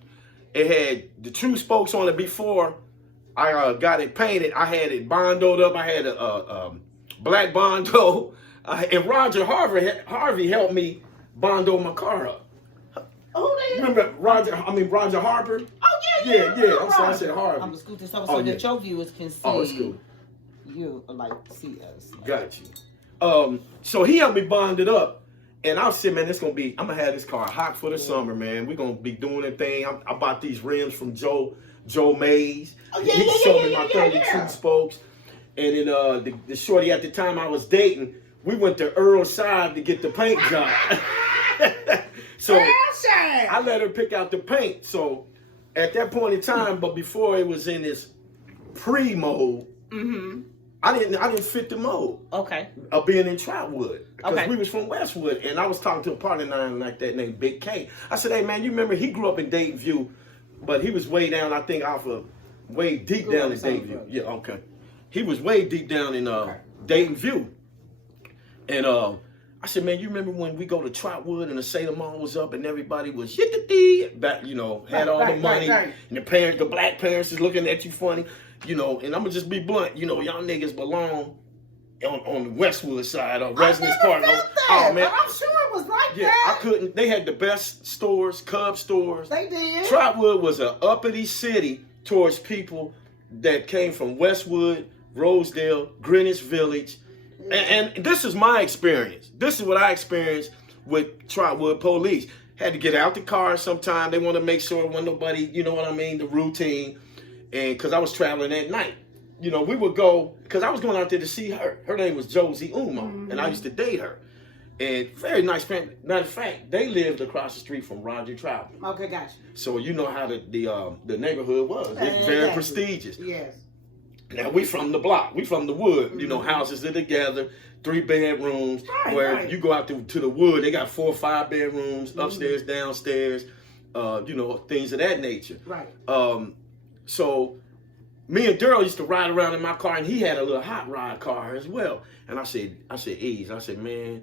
It had the true spokes on it. Before I got it painted, I had it bondoed up. I had a black bondo, and Roger Harvey helped me bondo my car up. You remember Roger Harper? Oh yeah. I'm sorry, I said Harvey. I'm gonna scoot this over so that your viewers can see. Oh, it's cool. You see us. Got you. So he helped me bond it up, and I said, man, I'm gonna have this car hot for the summer, man. We're gonna be doing a thing. I bought these rims from Joe Mays. He showed me my 32 spokes, and then the shorty at the time I was dating, we went to Earl's Side to get the paint job. So I let her pick out the paint. So at that point in time, but before it was in this pre-mode, I didn't fit the mold. Okay. Of being in Trotwood. Because Okay. we was from Westwood, and I was talking to a partner of mine like that named Big K. I said, hey man, you remember he grew up in Dayton View, but he was way down, I think, way deep down in Dayton View. Yeah, okay. He was way deep down in Dayton View. And I said, man, you remember when we go to Trotwood and the Sailor Mall was up and everybody was back, had all the money, and the black parents is looking at you funny, and I'm gonna just be blunt, y'all niggas belong on the Westwood side of Residence Park. Oh man, I'm sure it was like that. I couldn't. They had the best stores, Cub stores. They did. Trotwood was an uppity city towards people that came from Westwood, Rosedale, Greenwich Village. And this is my experience. This is what I experienced with Trotwood police. Had to get out the car sometime. They want to make sure there wasn't nobody, the routine. And because I was traveling at night. We would go, because I was going out there to see her. Her name was Josie Umo, and I used to date her. And very nice friend. Matter of fact, they lived across the street from Roger Troutman. Okay, gotcha. So you know how the neighborhood was. It's very prestigious. Yes. Now we from the block, we from the wood. Houses are together, 3 bedrooms. You go out to the wood, they got 4 or 5 bedrooms, upstairs, downstairs, things of that nature. Right. So me and Daryl used to ride around in my car, and he had a little hot rod car as well. And I said, man,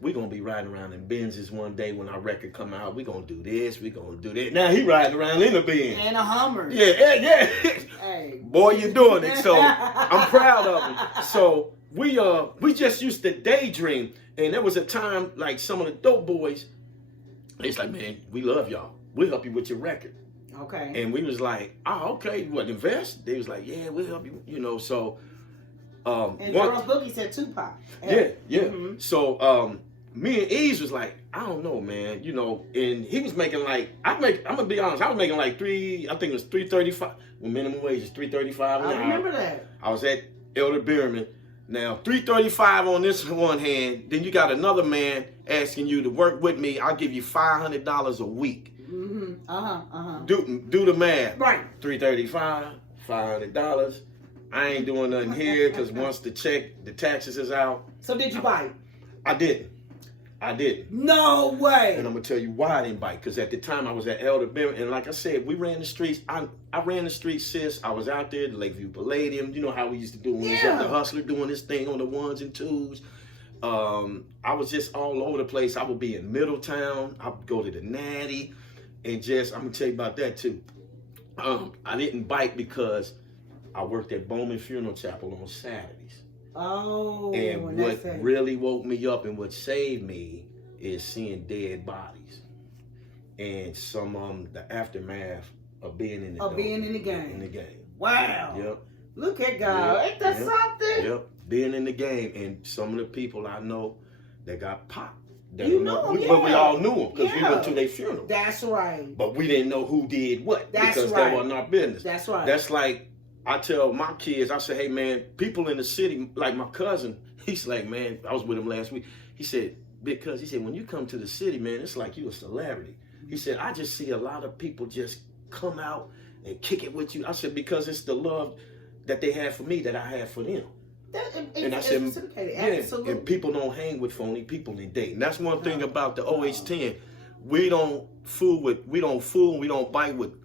we gonna be riding around in Benzes one day when our record come out. We gonna do this, we gonna do that. Now he riding around in a Benz. And a Hummer. Yeah. Hey. Boy, you doing it. So I'm proud of him. So we just used to daydream. And there was a time, like some of the dope boys, it's like, man, we love y'all. We'll help you with your record. Okay. And we was like, oh, okay, what, invest? They was like, yeah, we'll help you, so. And Charles Boogie said Tupac. Yeah. So me and Ease was like, I don't know, man, and he was making like, I'm gonna be honest, I was making like $335. Well, minimum wage is $335 an hour. I remember that. I was at Elder Bierman. Now, $335 on this one hand, then you got another man asking you to work with me. I'll give you $500 a week. Do the math. Right. $335, $500. I ain't doing nothing here because once the taxes is out. So did you bite? I didn't. No way. And I'm gonna tell you why I didn't bite. Because at the time I was at Elder Bierman, and like I said, we ran the streets. I ran the streets, sis. I was out there, the Lakeview Palladium. You know how we used to do when we was up the Hustler doing this thing on the 1s and 2s. I was just all over the place. I would be in Middletown. I would go to the Natty, and I'm gonna tell you about that too. I didn't bite because I worked at Bowman Funeral Chapel on Saturdays. Oh, and what really woke me up and what saved me is seeing dead bodies and some the aftermath of being in the game. Wow. Yep. Look at God. Ain't that something? Yep. Being in the game, and some of the people I know that got popped. But we all knew them because we went to their funeral. That's right. But we didn't know who did what because right. that wasn't our business. That's right. That's like, I tell my kids, I say, hey man, people in the city, like my cousin, he's like, man, I was with him last week. He said, when you come to the city, man, it's like you a celebrity. He said, I just see a lot of people just come out and kick it with you. I said, because it's the love that they have for me that I have for them. And I said, absolutely. And people don't hang with phony people in Dayton. That's one thing about the OH10. We don't fool, we don't bite with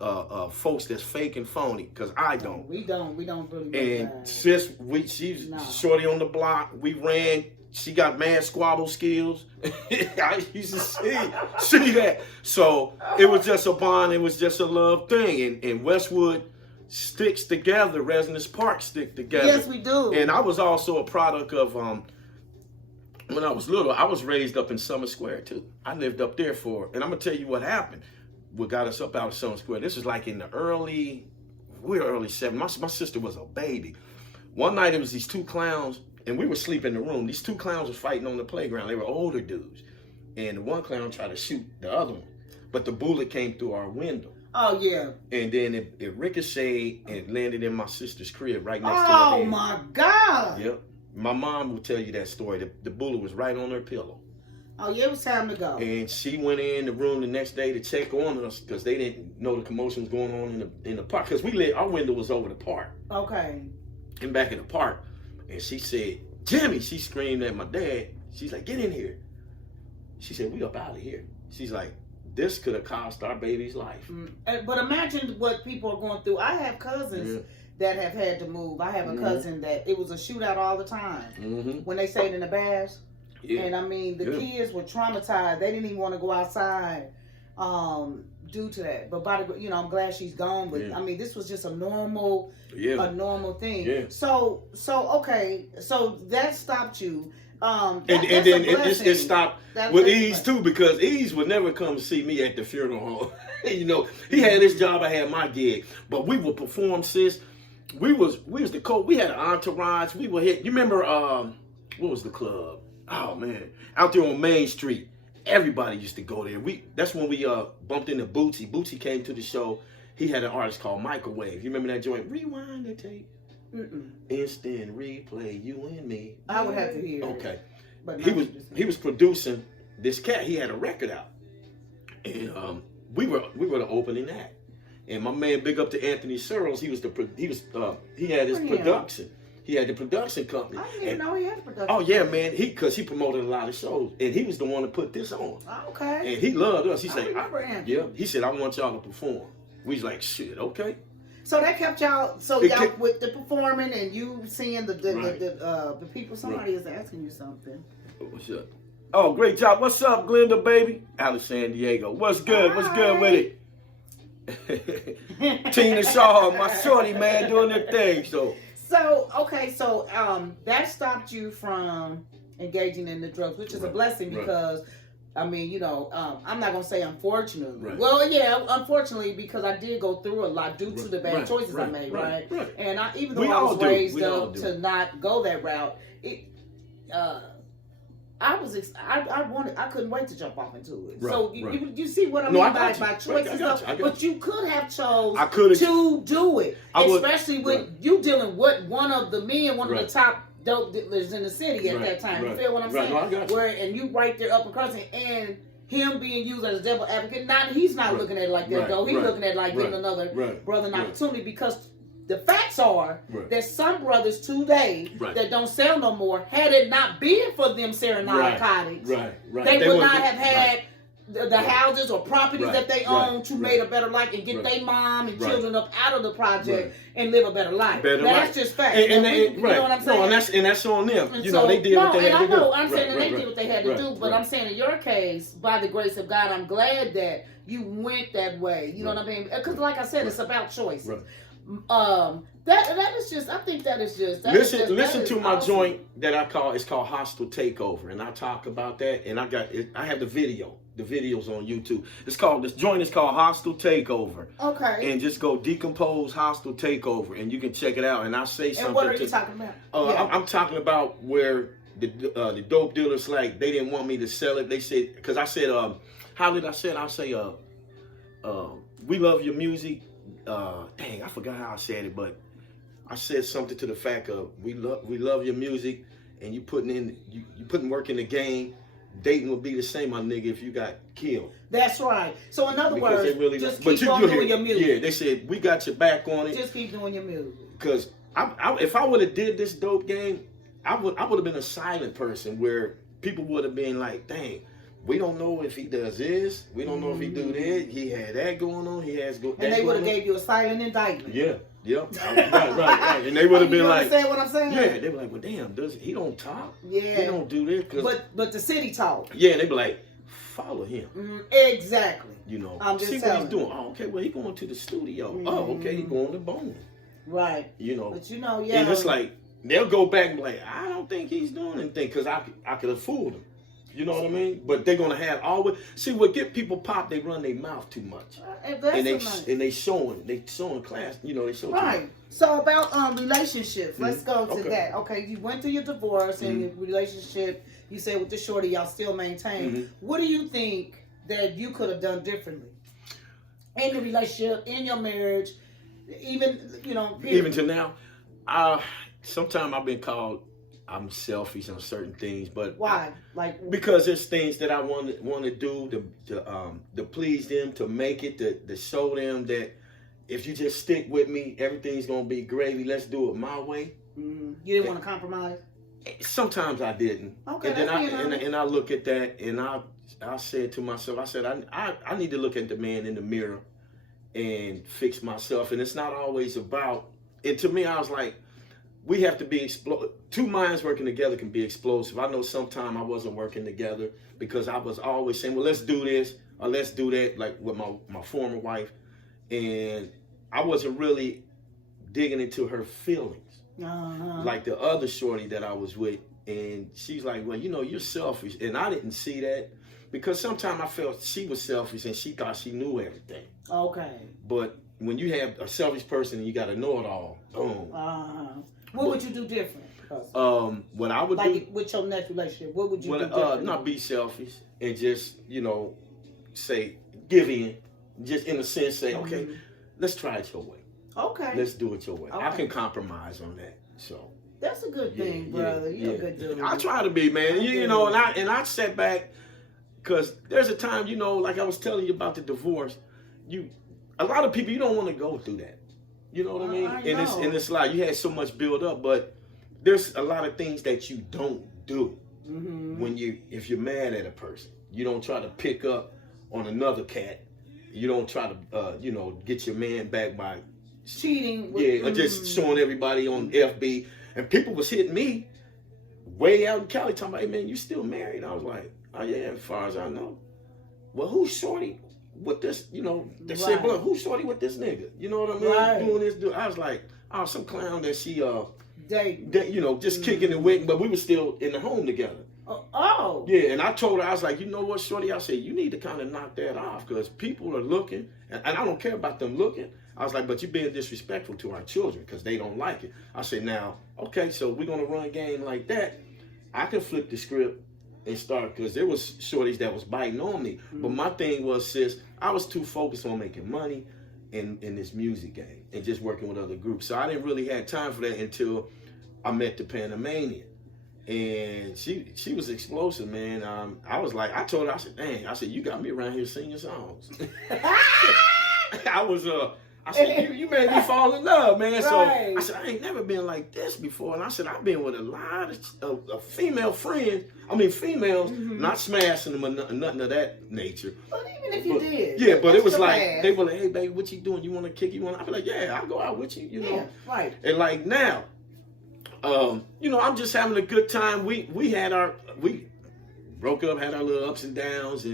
folks that's fake and phony, because I don't. We don't really. And sis, she's shorty on the block. We ran. She got mad squabble skills. I used to see that. So it was just a bond. It was just a love thing. And Westwood sticks together. Residence Park stick together. Yes, we do. And I was also a product of when I was little. I was raised up in Summer Square too. I lived up there and I'm gonna tell you what happened. What got us up out of Summer Square? This was like in the early 70s. My sister was a baby. One night it was these 2 clowns, and we were sleeping in the room. These 2 clowns were fighting on the playground. They were older dudes, and the one clown tried to shoot the other one, but the bullet came through our window. Oh yeah. And then it ricocheted and landed in my sister's crib right next to her head. Oh my God. Yep. My mom will tell you that story. The bullet was right on her pillow. Oh yeah, it was time to go. And she went in the room the next day to check on us because they didn't know the commotion was going on in the park. Because our window was over the park. Okay. And back in the park, And she said, Jimmy, she screamed at my dad. She's like, get in here. She said, we up out of here. She's like, this could have cost our baby's life. But imagine what people are going through. I have cousins that have had to move. I have a cousin that it was a shootout all the time when they stayed in the baths. Yeah. And I mean, the kids were traumatized. They didn't even want to go outside due to that. But I'm glad she's gone. But I mean, this was just a normal thing. Yeah. So okay, so that stopped you. And then it stopped with Ease too, because Ease would never come see me at the funeral home. He had his job, I had my gig, but we would perform, sis. We was the coach. We had an entourage. We would hit. You remember what was the club? Oh man, out there on Main Street. Everybody used to go there. That's when we bumped into Bootsy. Bootsy came to the show. He had an artist called Microwave. You remember that joint? Rewind the tape. Instant replay, you and me. I would have to hear. Okay, but he was producing this cat. He had a record out, and we were the opening act. And my man, big up to Anthony Searles. He had his production. He had the production company. I didn't even know he had a production. Oh yeah, man. Because he promoted a lot of shows, and he was the one to put this on. Okay. And he loved us. He said, "Yeah." He said, "I want y'all to perform." We was like, "Shit, okay." So that kept y'all. So y'all with the performing and you seeing the people. Somebody is asking you something. What's up? Oh, great job. What's up, Glenda, baby? Out of San Diego. What's good? Hi. What's good with it? Tina Shaw, my shorty, man, doing their thing. So okay, so that stopped you from engaging in the drugs, which is a blessing because. I mean, I'm not going to say unfortunately. Right. Well, yeah, unfortunately, because I did go through a lot due to the bad choices I made, right? And even though I was raised up to not go that route, I couldn't wait to jump off into it. Right, so you see what I mean by choices, but you could have chose to do it, especially with you dealing with one of the the top dope dealers in the city at that time. You feel what I'm saying? No, I got you. And you right there up and crossing, and him being used as a devil advocate. He's not looking at it like that though. He's looking at it like giving another brother an opportunity because the facts are that some brothers today that don't sell no more, had it not been for them selling narcotics, they would not have had the houses or properties that they own to make a better life and get their mom and children up out of the project and live a better life. That's just fact. You know what I'm saying? No, and that's on them. They did what they had to do. No, I'm saying they did what they had to do, but I'm saying in your case, by the grace of God, I'm glad that you went that way. You know what I mean? Because like I said, it's about choice. That is just. I think that is just. Listen to my joint that I call. It's called Hostile Takeover, and I talk about that. And I have the video. The video's on YouTube. This joint is called Hostile Takeover. Okay. And just go Decompose Hostile Takeover, and you can check it out. And I say something. And what are you talking about? I'm talking about where the dope dealers they didn't want me to sell it. They said because I said how did I say it? I say we love your music. Dang, I forgot how I said it, but I said something to the fact of we love your music, and you putting work in the game. Dating would be the same, my nigga, if you got killed. That's right. So in other words, just keep on doing your music. Yeah, they said we got your back on it. Just keep doing your music. Because if I would have did this dope game, I would have been a silent person where people would have been like, dang. We don't know if he does this. We don't know if he do that. He had that going on. He has that. And they would have gave you a silent indictment. Yeah. Right. And they would have been like, "You understand what I'm saying?" Yeah. They were like, "Well, damn, he don't talk? Yeah. He don't do this." But the city talk. Yeah. They be like, "Follow him." Exactly. I'm just see what he's doing. Oh, okay. Well, he going to the studio. Oh, okay. He going to Bone. Right. But yeah. And it's like they'll go back and be like, "I don't think he's doing anything because I could have fooled him." You know what I mean? But they're gonna have always what get people pop. They run their mouth too much, and they showing class. They show right. So about relationships, let's go to that. Okay, you went through your divorce and your relationship. You said with the shorty, y'all still maintain. What do you think that you could have done differently in the relationship, in your marriage, even even to now? Sometimes I've been called. I'm selfish on certain things, but why? Because there's things that I want to do to please them, to make it, to show them that if you just stick with me, everything's gonna be gravy. Let's do it my way. You didn't want to compromise. Sometimes I didn't. Okay, and then I look at that and I said to myself, I said I need to look at the man in the mirror and fix myself. And it's not always about. And to me, I was like, we have to be two minds working together can be explosive. I know sometime I wasn't working together because I was always saying, well, let's do this or let's do that, like with my former wife. And I wasn't really digging into her feelings. Like the other shorty that I was with. And she's like, well, you're selfish. And I didn't see that because sometimes I felt she was selfish and she thought she knew everything. Okay. But when you have a selfish person and you got to know it all, boom. What would you do different? What I would like do with your next relationship, what would you do different? Not be selfish and just, say, give in. Just in a sense say, okay, let's try it your way. Okay. Let's do it your way. Okay. I can compromise on that. So that's a good thing, brother. You're a good dude. I try to be, man. And I sat back because there's a time, like I was telling you about the divorce. A lot of people, you don't want to go through that. You know what I mean? And it's like you had so much build up, but there's a lot of things that you don't do if you're mad at a person. You don't try to pick up on another cat. You don't try to get your man back by cheating. Or just showing everybody on FB. And people was hitting me way out in Cali talking about, hey man, you still married? I was like, oh yeah, as far as I know. Well, who's shorty with this? They said, well, who's shorty with this nigga? You know what I mean? Right. Doing this. I was like, oh, some clown that she date. Just kicking it with, but we were still in the home together. Oh. Yeah, and I told her, I was like, you know what, shorty? I said, you need to kind of knock that off because people are looking, and I don't care about them looking. I was like, but you're being disrespectful to our children because they don't like it. I said, now, okay, so we're going to run a game like that. I can flip the script and start, because there was shorties that was biting on me. But my thing was, sis, I was too focused on making money in this music game and just working with other groups. So I didn't really have time for that until I met the Panamanian. And she was explosive, man. I was like, I told her, I said, dang, I said, you got me around here singing songs. I said, you made me fall in love, man. Right. So I said, I ain't never been like this before. And I said, I've been with a lot of female friends. I mean, females, not smashing them or nothing of that nature. But even if you did. Yeah, but it was like, they were like, hey, baby, what you doing? You want to kick? I'd be like, yeah, I'll go out with you, Yeah, right. And like now, I'm just having a good time. We broke up, had our little ups and downs,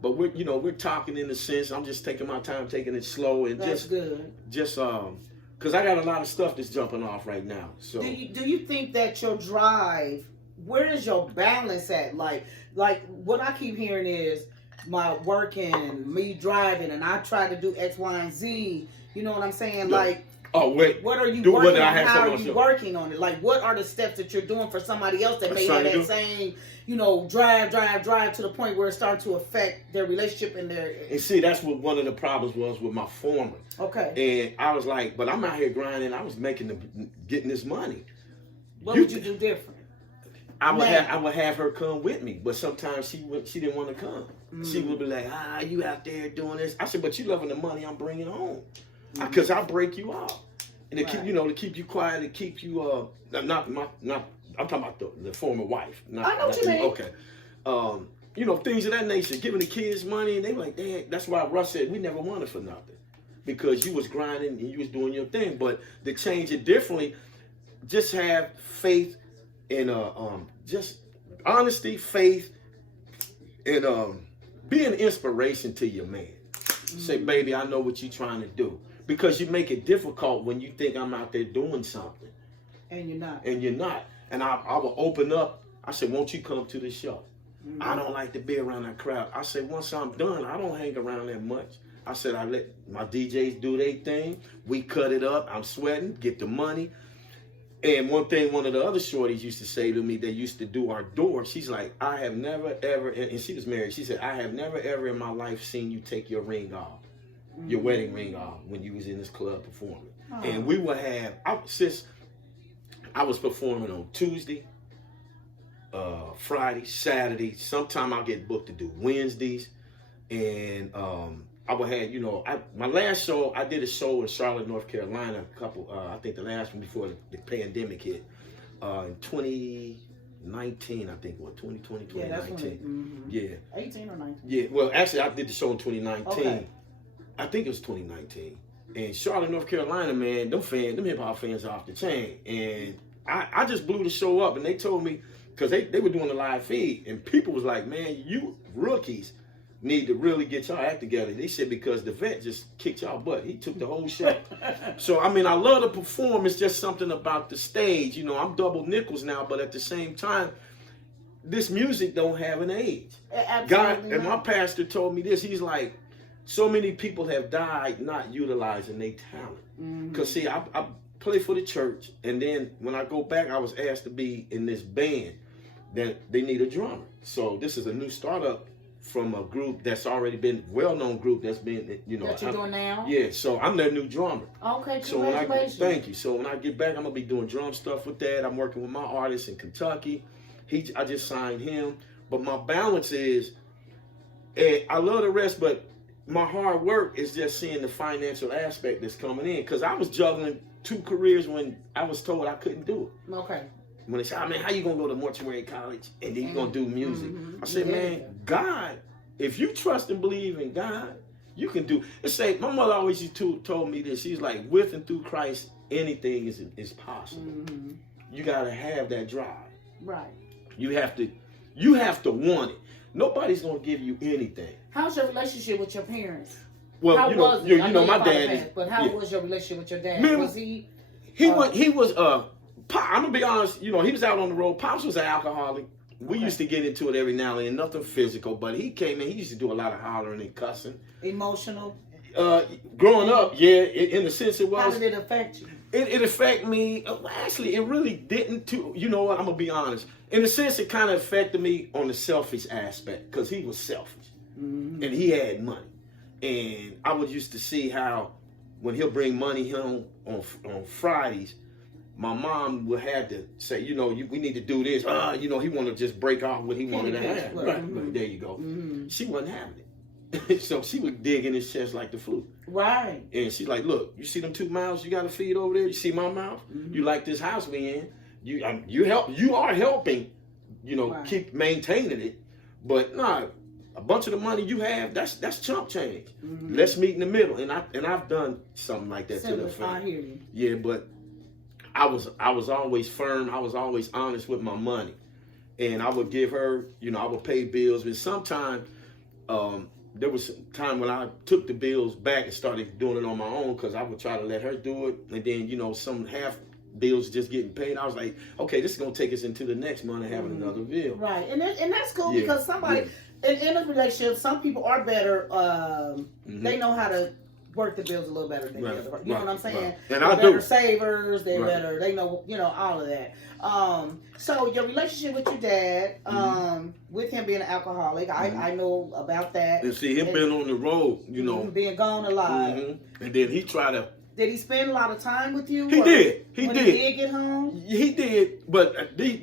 but we're talking in a sense. I'm just taking my time, taking it slow, and that's good. Just because I got a lot of stuff that's jumping off right now. So do you think that your drive? Where is your balance at? Like what I keep hearing is my working, me driving, and I try to do X, Y, and Z. You know what I'm saying? Yeah. Like. Oh wait! What are you working on? How are you working on it? Like, what are the steps that you're doing for somebody else that may have that same, drive to the point where it's starting to affect their relationship and their. And see, that's what one of the problems was with my former. Okay. And I was like, but I'm out here grinding. I was getting this money. What would you do different? I would have her come with me, but sometimes she didn't want to come. She would be like, you out there doing this? I said, but you loving the money I'm bringing home. Because I break you off, and to keep you quiet, to keep you I'm talking about the former wife. I know what you mean. Okay, things of that nature, giving the kids money, and they were like, Dad, that's why Russ said we never wanted for nothing, because you was grinding and you was doing your thing. But to change it differently, just have faith in just honesty, faith, and be an inspiration to your man. Say, baby, I know what you're trying to do. Because you make it difficult when you think I'm out there doing something. And you're not. And I will open up. I said, won't you come to the show? I don't like to be around that crowd. I said, once I'm done, I don't hang around that much. I said, I let my DJs do their thing. We cut it up. I'm sweating, get the money. And one thing one of the other shorties used to say to me, they used to do our door. She's like, I have never, ever, and she was married. She said, I have never, ever in my life seen you take your ring off. Your wedding ring off when you was in this club performing. And we would have, I was performing on Tuesday, Friday, Saturday. Sometime I'll get booked to do Wednesdays. And I would have, my last show, I did a show in Charlotte, North Carolina, I think the last one before the pandemic hit, in 2019, I think, or 2020, 2019. Yeah, that's when Yeah. 18 or 19? Yeah, well, actually, I did the show in 2019. Okay. I think it was 2019. And Charlotte, North Carolina, man, them hip-hop fans are off the chain. And I just blew the show up, and they told me, because they were doing a live feed, and people was like, man, you rookies need to really get y'all act together. They said because the vet just kicked y'all butt. He took the whole show. So, I mean, I love to perform. It's just something about the stage. I'm double nickels now, but at the same time, this music don't have an age. God, and my pastor told me this. He's like, so many people have died not utilizing their talent. Because, see, I play for the church, and then when I go back, I was asked to be in this band that they need a drummer. So this is a new startup from a group that's already been well-known group that's been, that you're doing now? Yeah, so I'm their new drummer. Okay, so thank you. So when I get back, I'm gonna be doing drum stuff with that. I'm working with my artist in Kentucky. I just signed him. But my balance is, I love the rest, but my hard work is just seeing the financial aspect that's coming in. Because I was juggling 2 careers when I was told I couldn't do it. Okay. When they say, oh, man, how you gonna go to mortuary college and then you gonna do music? I said, man, God, if you trust and believe in God, you can do. It's say, my mother always told me this. She's like, with and through Christ, anything is possible. You gotta have that drive. Right. You have to want it. Nobody's gonna give you anything. How's your relationship with your parents? Well, how was it? you know, my dad is. But how was your relationship with your dad? Man, was he? He was. I'm gonna be honest. He was out on the road. Pops was an alcoholic. We used to get into it every now and then. Nothing physical, but he came in. He used to do a lot of hollering and cussing. Emotional. Growing up, yeah. In the sense it was. How did it affect you? It affected me. Actually, it really didn't. You know what? I'm gonna be honest. In a sense, it kind of affected me on the selfish aspect because he was selfish and he had money. And I would used to see how when he'll bring money home on Fridays, my mom would have to say, we need to do this. He wanted to just break off what he wanted to have. Right. There you go. She wasn't having it. So she would dig in his chest like the flute. Right. And she's like, look, you see them 2 mouths you got to feed over there? You see my mouth? You like this house we in? You are helping, right. keep maintaining it. But nah, a bunch of the money you have, that's chump change. Let's meet in the middle. And I've done something like that to the family. I hear you. Yeah, but I was always firm. I was always honest with my money. And I would give her, I would pay bills. But sometimes there was some time when I took the bills back and started doing it on my own because I would try to let her do it. And then, some half bills just getting paid. I was like, okay, this is going to take us into the next month and having another bill. Right. And that's cool because somebody, in a relationship, some people are better. They know how to work the bills a little better than the other. You know what I'm saying? Right. And they're better savers. They're better. They know, all of that. So your relationship with your dad, with him being an alcoholic, I know about that. And see him being on the road, being gone a lot. And then he tried to. Did he spend a lot of time with you? He did. He did. He did get home? He did, but he'd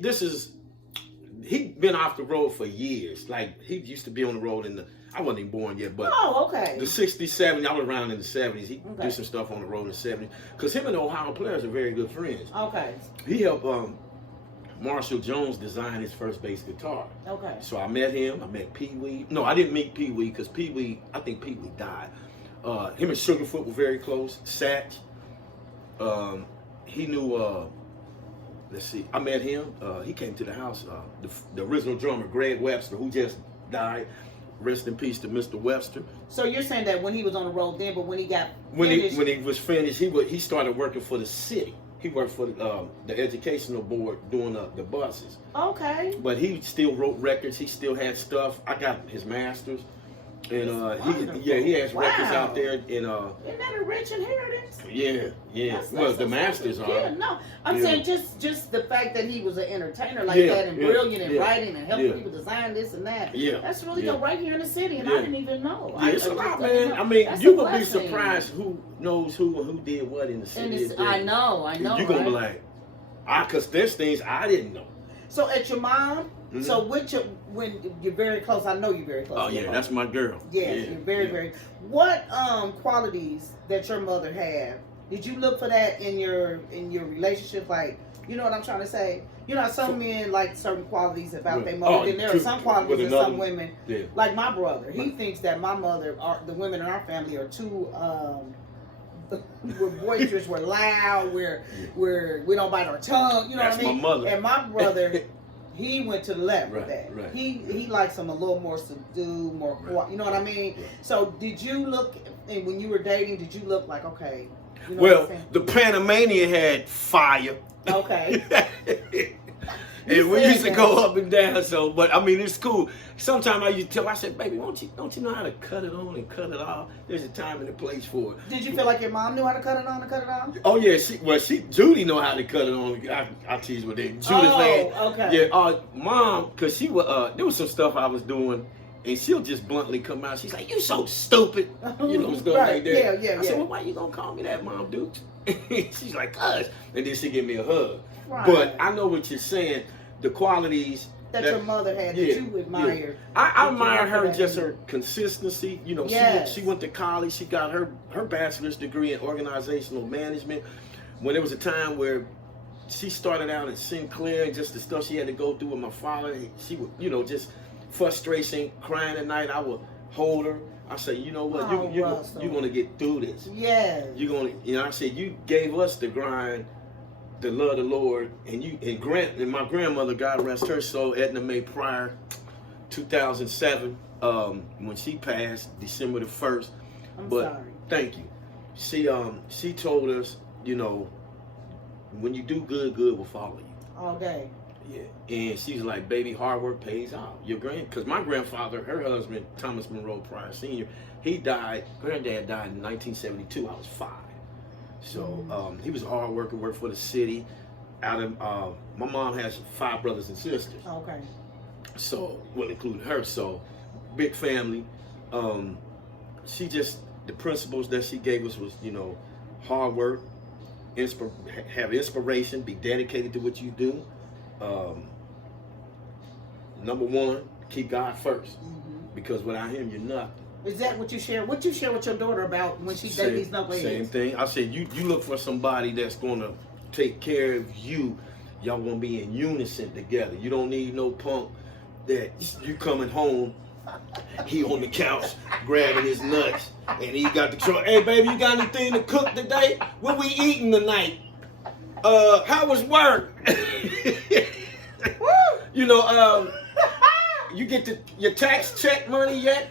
been off the road for years. Like, he used to be on the road I wasn't even born yet, but okay. The 60s, 70s, I was around in the 70s. He did some stuff on the road in the 70s. Because him and the Ohio Players are very good friends. Okay. He helped Marshall Jones design his first bass guitar. Okay. So I met him. I met Pee Wee. No, I didn't meet Pee Wee because I think Pee Wee died. Him and Sugarfoot were very close. Satch. He knew, let's see, I met him. He came to the house. The original drummer, Greg Webster, who just died. Rest in peace to Mr. Webster. So you're saying that when he was on the road then, but when he got finished... When he was finished, he started working for the city. He worked for the educational board doing the buses. Okay. But he still wrote records. He still had stuff. I got his masters. And he has records out there. And isn't that a rich inheritance? Yeah. That's the masters are. Yeah, no. I'm saying just the fact that he was an entertainer like that and brilliant in writing and helping people design this and that. Yeah. That's really good right here in the city, and I didn't even know. Yeah, it's a lot, man. I mean, you would be surprised who knows who and who did what in the city. I know. You're gonna be like, because there's things I didn't know. So at your mom, So when you're very close, I know you're very close. Oh yeah, that's my girl. Yes, you're very. What qualities that your mother had? Did you look for that in your relationship? Like, you know what I'm trying to say? You know, some men like certain qualities about their mother. Then there are some qualities in some women. Yeah. Like my brother, he thinks that my mother, the women in our family, are too. We're boisterous, we're loud, we don't bite our tongue. You know what I mean? My mother. And my brother. He went to the left with that. Right. He likes them a little more subdued, more quiet. You know what I mean? Right. So did you look, and when you were dating, did you look like, okay? You know well, the Panamania had fire. Okay. And we used to go up and down. So, but I mean, it's cool. Sometimes I used to tell, I said, baby, don't you know how to cut it on and cut it off? There's a time and a place for it. Did you feel like your mom knew how to cut it on and cut it off? Oh yeah, Judy know how to cut it on. I tease with that. Judith okay. Yeah, mom, cause she was there was some stuff I was doing, and she'll just bluntly come out. She's like, "You so stupid," you know, stuff like that. Yeah. I said, "Well, why you gonna call me that, Mom Dukes?" She's like, "Cuz," and then she give me a hug. Right. But I know what you're saying. The qualities that your mother had that you admired. Yeah. I admire her, just her consistency. You know, she went to college. She got her bachelor's degree in organizational management. When there was a time where she started out at Sinclair and just the stuff she had to go through with my father, she would, you know, just frustration, crying at night. I would hold her. I say, you know what, you're gonna get through this. Yes. You're gonna, you know, I said, you gave us the grind, the love of the Lord, and my grandmother, God rest her soul, Edna Mae Pryor, 2007, when she passed, December the 1st. I'm sorry. Thank you. She told us, you know, when you do good, good will follow you. All day. Yeah. And she's like, baby, hard work pays off. Because my grandfather, her husband, Thomas Monroe Pryor Sr., granddad died in 1972. I was 5. So he was a hard worker, worked for the city. My mom has 5 brothers and sisters. Okay. So, well, including her. So, big family. The principles that she gave us was, you know, hard work, have inspiration, be dedicated to what you do. Number 1, keep God first. Because without him, you're nothing. Is that what you share? What you share with your daughter about when she dates these knuckleheads? Same thing. I said you look for somebody that's gonna take care of you. Y'all gonna be in unison together. You don't need no punk that you coming home, he on the couch grabbing his nuts, and he got the truck. Hey baby, you got anything to cook today? What we eating tonight? How was work? You know, you get your tax check money yet?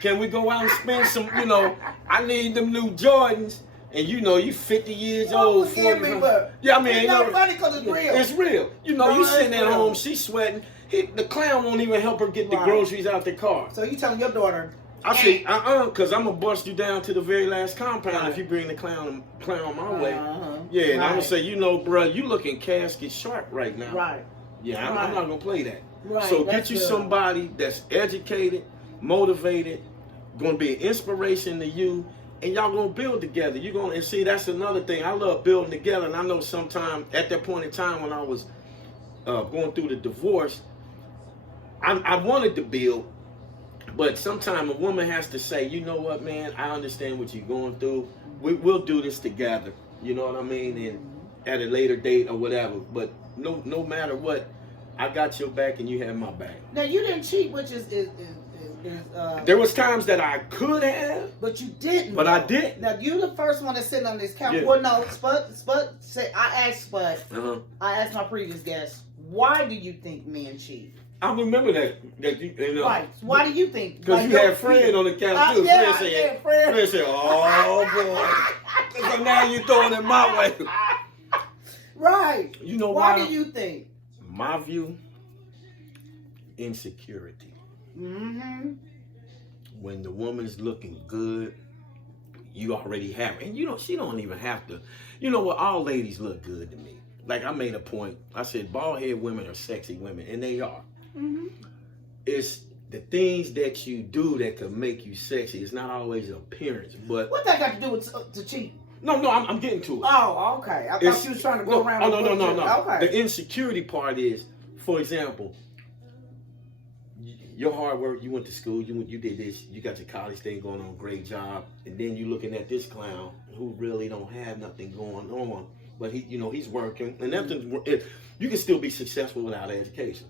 Can we go out and spend some, you know, I need them new Jordans. And you know, you 50 years old, 40. Yeah, I mean, it's not funny because it's real. It's real. You know, you sitting at home, she's sweating. The clown won't even help her get the groceries out the car. So you telling your daughter? I say, because I'm going to bust you down to the very last compound if you bring the clown my way. Yeah, and I'm going to say, you know, bro, you looking casket sharp right now. Right. Yeah, I'm not going to play that. Right. So get you somebody that's educated, motivated, going to be an inspiration to you, and y'all going to build together. And see, that's another thing. I love building together, and I know sometime at that point in time when I was going through the divorce, I wanted to build, but sometimes a woman has to say, you know what, man, I understand what you're going through. We'll do this together. You know what I mean? And at a later date or whatever. But no matter what, I got your back and you have my back. Now, you didn't cheat, which is there was times that I could have, but you didn't. But I didn't. Now you the first one that's sitting on this couch. Yeah. Well, no, Spud said I asked Spud. I asked my previous guest, why do you think men cheat? I remember that you know. Right. Why do you think? Because you had Fred on the couch too. Fred said, "Oh boy," so now you throwing it my way. Right. You know why do you think? My view: insecurity. When the woman's looking good, you already have it. And you know, she don't even have to. You know what? All ladies look good to me. Like I made a point. I said bald head women are sexy women, and they are. It's the things that you do that can make you sexy. It's not always appearance, but what that got to do with to cheat? No, I'm getting to it. Oh, okay. I thought you was trying to go around. No. Okay. The insecurity part is, for example, your hard work, you went to school, you did this, you got your college thing going on, great job, and then you looking at this clown who really don't have nothing going on, but he's working, and you can still be successful without education.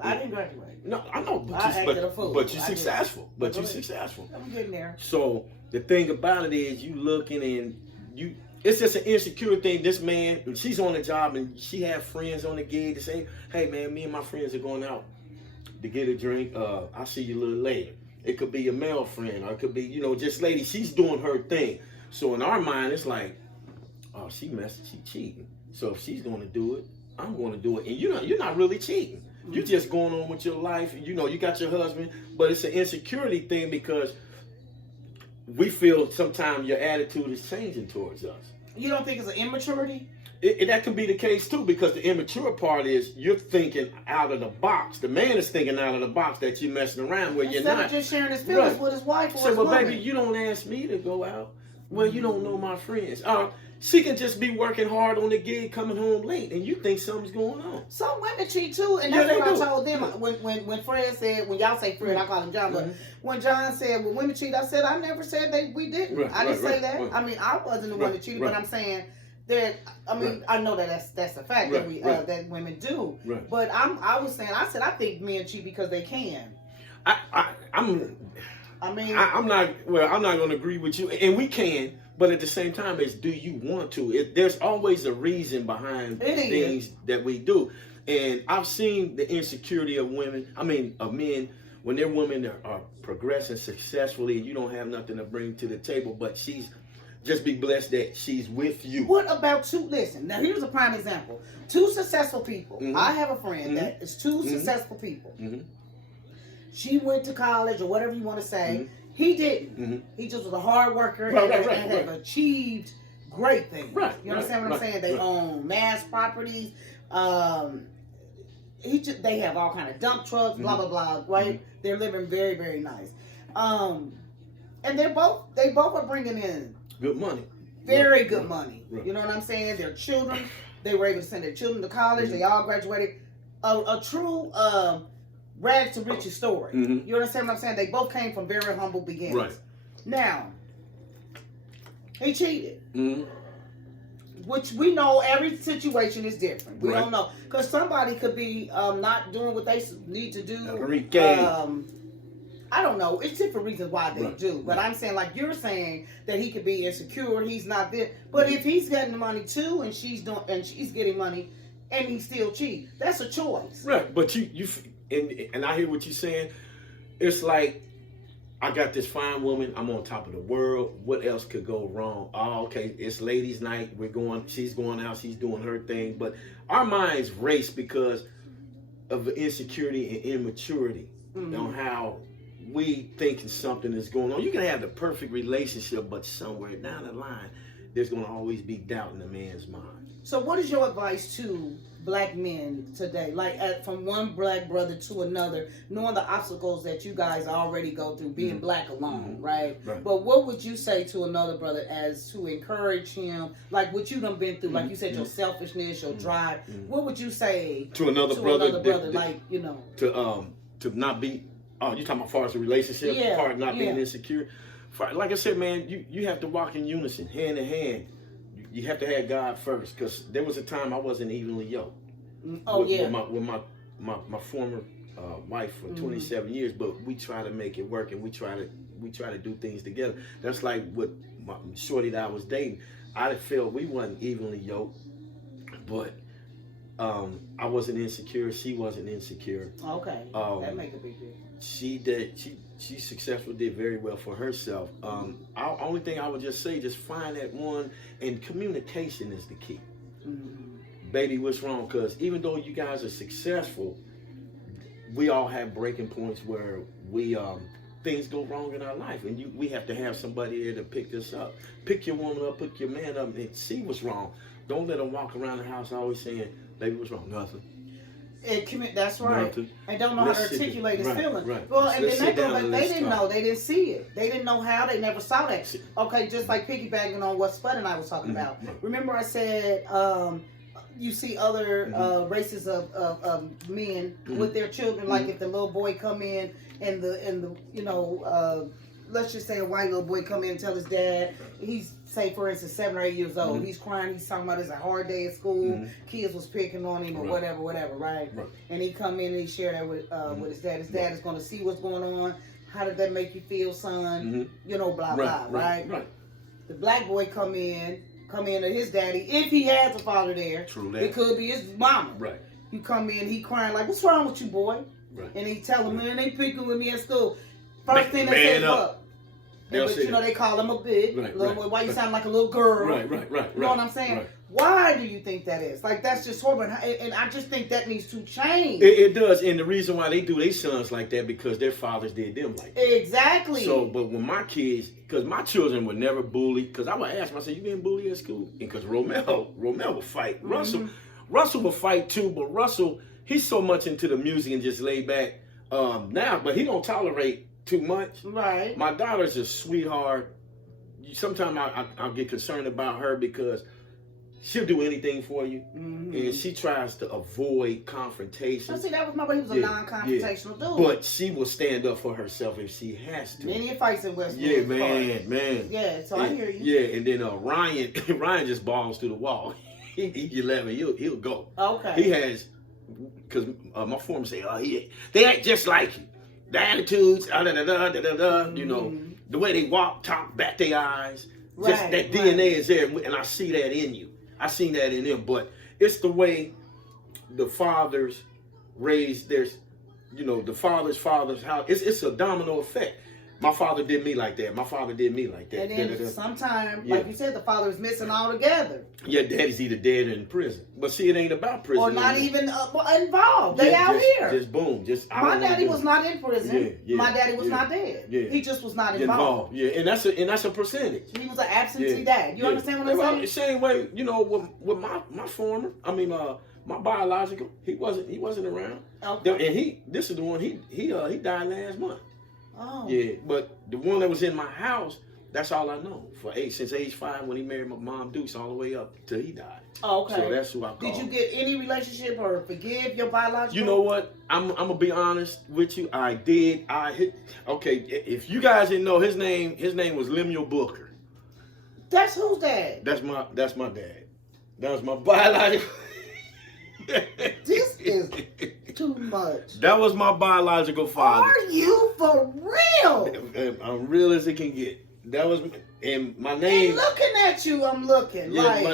I didn't graduate. No, I know, but you're successful. But you're successful. I'm getting there. So the thing about it is, you looking and it's just an insecure thing. This man, she's on the job and she have friends on the gig to say, hey man, me and my friends are going out to get a drink. I'll see you a little later. It could be a male friend, or it could be, just lady. She's doing her thing. So in our mind, it's like, oh, she cheating. So if she's going to do it, I'm going to do it. And you're not really cheating. You're just going on with your life. You got your husband, but it's an insecurity thing because we feel sometimes your attitude is changing towards us. You don't think it's an immaturity? That could be the case too, because the immature part is you're thinking out of the box. The man is thinking out of the box that you're messing around where you're not. Instead of just sharing his feelings with his wife or his woman. Baby, you don't ask me to go out. Well, you don't know my friends. She can just be working hard on the gig, coming home late, and you think something's going on. Some women cheat too, and that's what I told them when Fred said, when y'all say Fred, I call him John, but when John said, when women cheat, I said, I never said we didn't. I didn't say that. I mean, I wasn't the one that cheated, but I'm saying that, I know that that's a fact that women do. Right. But I was saying, I said, I think men cheat because they can. I'm not going to agree with you, and we can. But at the same time, do you want to? There's always a reason behind things that we do. And I've seen the insecurity of men, when their women are progressing successfully and you don't have nothing to bring to the table, but just be blessed that she's with you. What about listen, now here's a prime example. Two successful people. Mm-hmm. I have a friend that is two successful people. Mm-hmm. She went to college or whatever you want to say. Mm-hmm. He didn't. Mm-hmm. He just was a hard worker and have achieved great things. Right, you understand what I'm saying? They own mass properties. They have all kind of dump trucks, blah blah blah. Right? Mm-hmm. They're living very very nice. And they both are bringing in good money, very good money. Right. You know what I'm saying? Their children, they were able to send their children to college. Mm-hmm. They all graduated. A true rags to riches story. Mm-hmm. You understand what I'm saying? They both came from very humble beginnings. Right. Now, he cheated. Mm-hmm. Which we know every situation is different. We don't know. Because somebody could be not doing what they need to do. I don't know. It's different reasons why they do. But I'm saying, like you're saying, that he could be insecure. He's not there. But if he's getting the money too, and she's getting money, and he still cheats, that's a choice. Right. But and I hear what you're saying. It's like, I got this fine woman. I'm on top of the world. What else could go wrong? Oh, okay. It's ladies' night. She's going out. She's doing her thing. But our minds race because of the insecurity and immaturity on how we thinking something is going on. You can have the perfect relationship, but somewhere down the line, there's going to always be doubt in a man's mind. So what is your advice to black men today, like from one black brother to another, knowing the obstacles that you guys already go through, being black alone, right? But what would you say to another brother as to encourage him, like what you done been through, like you said, your selfishness, your drive? What would you say to another brother, to not be? Oh, you talking about far as a relationship, part not being insecure? Like I said, man, you have to walk in unison, hand in hand. You have to have God first, because there was a time I wasn't evenly yoked. With my former wife for 27 years, but we try to make it work, and we try to do things together. That's like what my shorty that I was dating. I felt we wasn't evenly yoked, but I wasn't insecure. She wasn't insecure. Okay, that make a big difference. She successfully did very well for herself. Only thing I would just say, just find that one, and communication is the key. Mm-hmm. Baby, what's wrong? Because even though you guys are successful, we all have breaking points where things go wrong in our life, and we have to have somebody there to pick us up, pick your woman up, pick your man up, and see what's wrong. Don't let them walk around the house always saying, "Baby, what's wrong?" Nothing. That's right. Nothing. And don't know how to articulate his feelings. Right. Well, and then they didn't know. They didn't see it. They didn't know how. They never saw that. Okay, just like piggybacking on what Spud and I was talking about. Remember I said you see other races of men with their children. Like if the little boy come in and the let's just say a white little boy come in and tell his dad, he's, say for instance, 7 or 8 years old. He's crying. He's talking about it's a hard day at school. Kids was picking on him or whatever, right? And he come in and he share that with his dad. His dad is going to see what's going on. How did that make you feel, son? Blah, blah, right? The black boy come in to his daddy, if he has a father there. True that. It could be his mama. Right. You come in, he crying like, what's wrong with you, boy? Right. And he tell him, man, they picking with me at school. First thing they say, what? But they call him a big little boy. Why you sound like a little girl? Right. You know what I'm saying? Right. Why do you think that is? Like, that's just horrible. And I just think that needs to change. It does. And the reason why they do their sons like that, because their fathers did them like that. Exactly. So, but when my kids, because my children were never bullied, because I would ask them, I said, you been bullied at school? And because Romel would fight. Russell would fight too, but Russell, he's so much into the music and just laid back now, but he don't tolerate too much. Right. My daughter's a sweetheart. Sometimes I'll get concerned about her because she'll do anything for you, and she tries to avoid confrontation. See, that was my way. He was a non-confrontational dude. But she will stand up for herself if she has to. Many fights in Westwood. Yeah, man. Yeah, so I hear you. Yeah, and then Ryan just balls through the wall. He's 11. He'll go. Okay. He has, because my former say, they act just like you. The attitudes, the way they walk, talk, back their eyes. Just that DNA is there, and I see that in you. I seen that in them, but it's the way the fathers raised their, the father's how it's a domino effect. My father did me like that. My father did me like that. And then sometimes, like you said, the father is missing altogether. Yeah, daddy's either dead or in prison. But see, it ain't about prison. Or not even involved. They out here. Just boom. My daddy was not in prison. My daddy was not dead. Yeah. He just was not involved. Yeah, and that's a percentage. He was an absentee dad. You understand what I'm saying? The same way, with my former, my biological, he wasn't around. Okay. And this is the one he died last month. Oh. Yeah, but the one that was in my house, that's all I know. Since age 5 when he married my mom Dukes all the way up till he died. Oh, okay. So that's who I call. Did you get any relationship or forgive your biological? You know what? I'm gonna be honest with you. I did. Okay, if you guys didn't know his name was Lemuel Booker. That's whose dad? That's my dad. That was my biological. This is too much. That was my biological father. Are you for real? I'm real as it can get. That was, and my name. And looking at you, I'm looking. Yeah, like,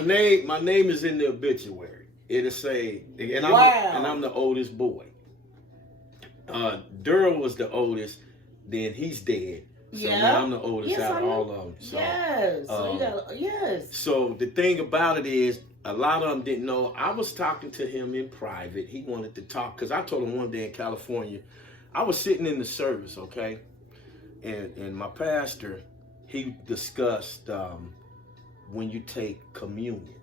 my name is in the obituary. It'll say, and I'm the oldest boy. Durrell was the oldest. Then he's dead. So now I'm the oldest out of all of them. So, yes. So the thing about it is, a lot of them didn't know. I was talking to him in private. He wanted to talk because I told him one day in California, I was sitting in the service, okay, and my pastor, he discussed when you take communion.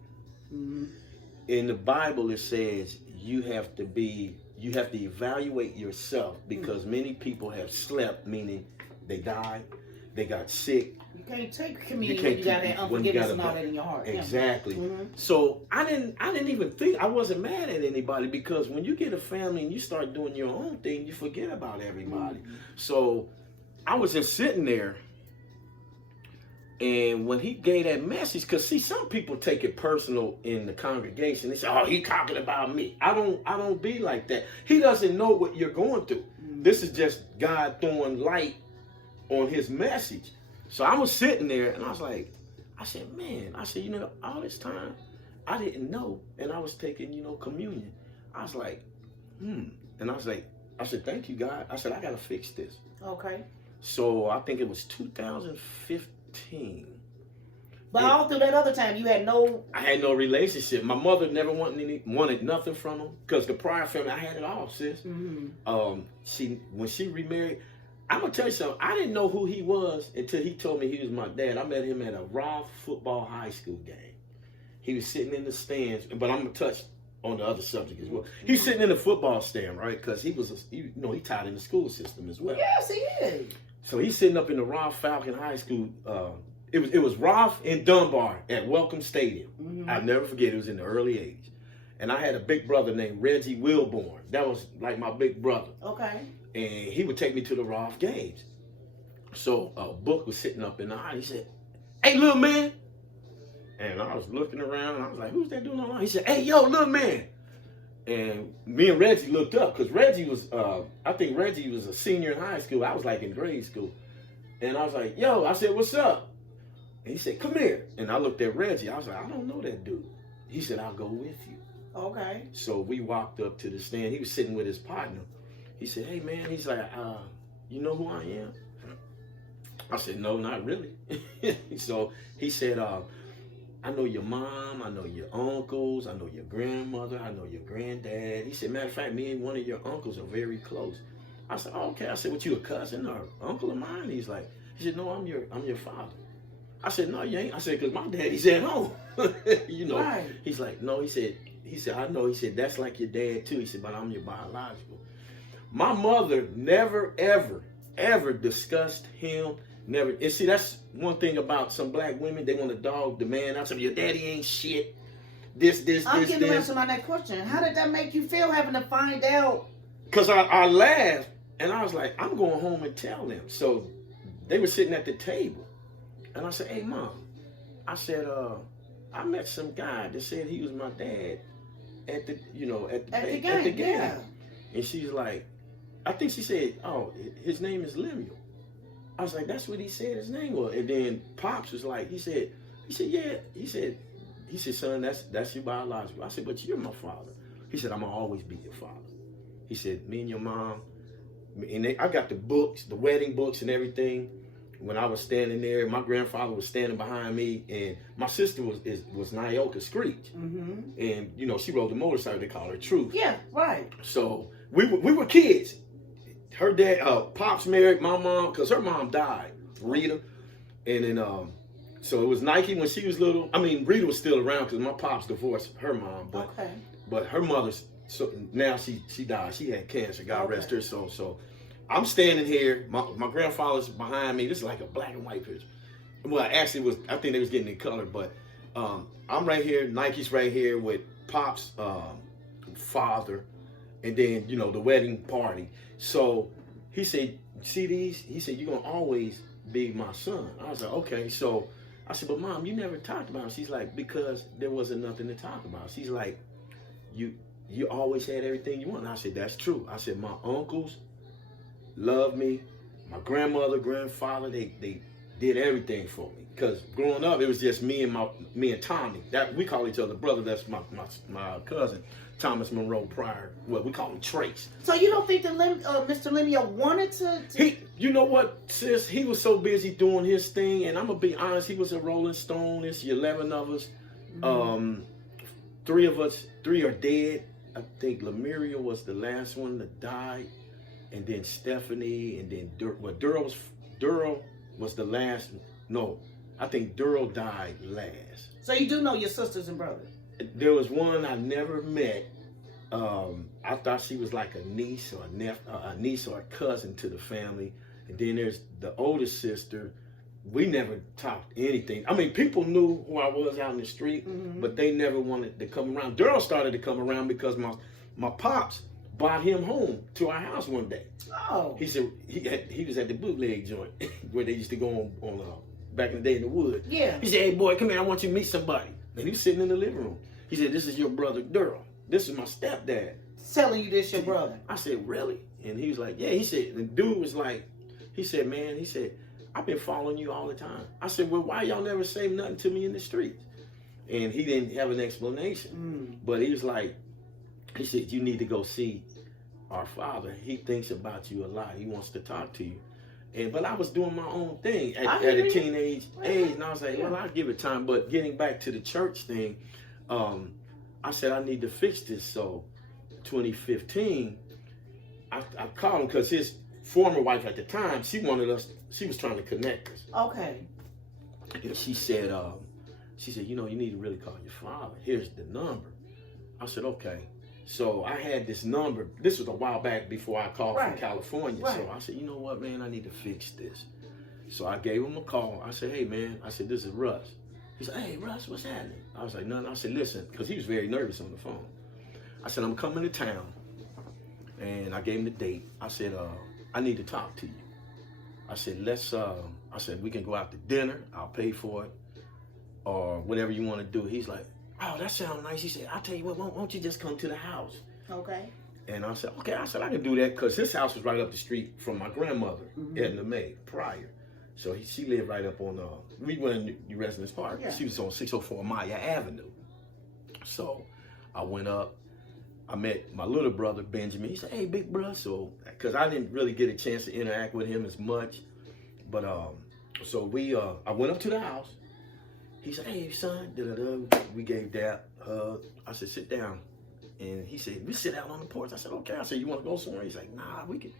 In the Bible, it says you have to evaluate yourself because many people have slept, meaning they died, they got sick. You can't take communion when you got that unforgiveness and all that in your heart. Exactly. So I didn't even think, I wasn't mad at anybody because when you get a family and you start doing your own thing, you forget about everybody. So I was just sitting there, and when he gave that message, because see, some people take it personal in the congregation. They say, "Oh, he talking about me." I don't be like that. He doesn't know what you're going through. This is just God throwing light on his message. So I was sitting there and I said, man, all this time I didn't know, and I was taking, communion. I was like, and I said, thank you, God. I said, I gotta fix this. Okay. So I think it was 2015. But all through that other time, I had no relationship. My mother never wanted nothing from him because the prior family, I had it all, sis. When she remarried, I'm going to tell you something. I didn't know who he was until he told me he was my dad. I met him at a Roth football high school game. He was sitting in the stands, but I'm going to touch on the other subject as well. He's sitting in the football stand, right? Because he tied in the school system as well. Yes, he is. So he's sitting up in the Roth Falcon High School. It was Roth and Dunbar at Welcome Stadium. I'll never forget. It was in the early 80s. And I had a big brother named Reggie Wilborn. That was like my big brother. Okay. And he would take me to the Rolf games. So a book was sitting up in the aisle. He said, "Hey, little man." And I was looking around, and I was like, "Who's that doing online?" He said, "Hey, yo, little man." And me and Reggie looked up, because Reggie was, I think Reggie was a senior in high school. I was like in grade school. And I was like, "Yo," I said, "What's up?" And he said, "Come here." And I looked at Reggie. I was like, "I don't know that dude." He said, "I'll go with you." Okay. So we walked up to the stand. He was sitting with his partner. He said, "Hey, man," he's like, "You know who I am?" I said, "No, not really." So he said, "I know your mom, I know your uncles, I know your grandmother, I know your granddad." He said, "Matter of fact, me and one of your uncles are very close." I said, "Oh, okay." I said, "What, you a cousin or uncle of mine?" He said, "No, I'm your father." I said, "No, you ain't." I said, "Because my daddy's at home." You know. Right. He's like, "No," he said, "I know." He said, "That's like your dad too." He said, "But I'm your biological." My mother never, ever discussed him. Never. And see, that's one thing about some black women. They want to dog the man out. So your daddy ain't shit. This. I'm getting around to my next question. How did that make you feel having to find out? Because I laughed, and I was like, I'm going home and tell them. So they were sitting at the table. And I said, "Hey, Mom," I said, "I met some guy that said he was my dad at the game. Yeah. And she's like, I think she said, "Oh, his name is Lemuel." I was like, "That's what he said his name was." And then Pops was like, he said, "Yeah." He said, "Son, that's your biological." I said, "But you're my father." He said, "I'm gonna always be your father." He said, "Me and your mom," and I got the books, the wedding books and everything. When I was standing there, my grandfather was standing behind me, and my sister was Nyoka Screech. Mm-hmm. And she rode the motorcycle. They call her Truth. Yeah, right. So we were kids. Her dad, Pops married my mom, because her mom died, Rita. And then, so it was Nike when she was little. I mean, Rita was still around because my Pops divorced her mom. But her mother's, so now she died. She had cancer. God rest her soul. So I'm standing here. My grandfather's behind me. This is like a black and white picture. Well, actually, I think they was getting in color. But I'm right here. Nike's right here with Pop's father. And then, the wedding party. So he said, "See these?" He said, "You're going to always be my son." I was like, "Okay." So I said, "But Mom, you never talked about him." She's like, "Because there wasn't nothing to talk about." She's like, you always had everything you want." And I said, "That's true." I said, "My uncles loved me. My grandmother, grandfather, they did everything for me. Because growing up, it was just me and Tommy. That we call each other brother. That's my cousin, Thomas Monroe Pryor. Well, we call him Trace. So you don't think that Mr. Lemuel wanted to? You know what, sis? He was so busy doing his thing, and I'm gonna be honest. He was a Rolling Stone. It's 11 of us. Mm-hmm. Three are dead. I think Lemuria was the last one that died, and then Stephanie, and then Durrell was the last. No, I think Durrell died last. So you do know your sisters and brothers? There was one I never met. I thought she was like a niece or a niece or a cousin to the family. And then there's the oldest sister. We never talked anything. I mean, people knew who I was out in the street, mm-hmm. but they never wanted to come around. Durrell started to come around because my pops brought him home to our house one day. Oh. He said he was at the bootleg joint where they used to go on back in the day in the woods. Yeah. He said, "Hey boy, come here, I want you to meet somebody." And he was sitting in the living room. He said, "This is your brother Durrell. This is my stepdad." Telling you this your brother. I said, "Really?" And he was like, "Yeah." He said, the dude was like, he said, "Man," he said, "I've been following you all the time." I said, "Well, why y'all never say nothing to me in the streets?" And he didn't have an explanation. But he was like, he said, "You need to go see our father. He thinks about you a lot. He wants to talk to you." But I was doing my own thing at a teenage age. And I was like, well, I'll give it time. But getting back to the church thing, I said, I need to fix this. So 2015, I called him because his former wife at the time, she was trying to connect us. Okay. And she said, you need to really call your father. Here's the number. I said, okay. So I had this number. This was a while back before I called from California. Right. So I said, you know what, man, I need to fix this. So I gave him a call. I said, hey, man, this is Russ. He said, hey, Russ, what's happening? I was like, nothing. I said, listen, because he was very nervous on the phone. I said, I'm coming to town. And I gave him the date. I said, I need to talk to you. I said, I said, we can go out to dinner. I'll pay for it. Or whatever you want to do. He's like, oh, that sounds nice. He said, I'll tell you what, why don't you just come to the house? Okay. And I said, okay. I said, I can do that because his house was right up the street from my grandmother, Edna Mae, prior. So she lived right up on, we went in Residence Park. Yeah. She was on 604 Maya Avenue. So I went up. I met my little brother, Benjamin. He said, hey, big bro. So, because I didn't really get a chance to interact with him as much. But, so I went up to the house. He said, hey, son, da-da-da. We gave Dad a hug. I said, sit down. And he said, we sit out on the porch. I said, okay. I said, you want to go somewhere? He's like, nah, we can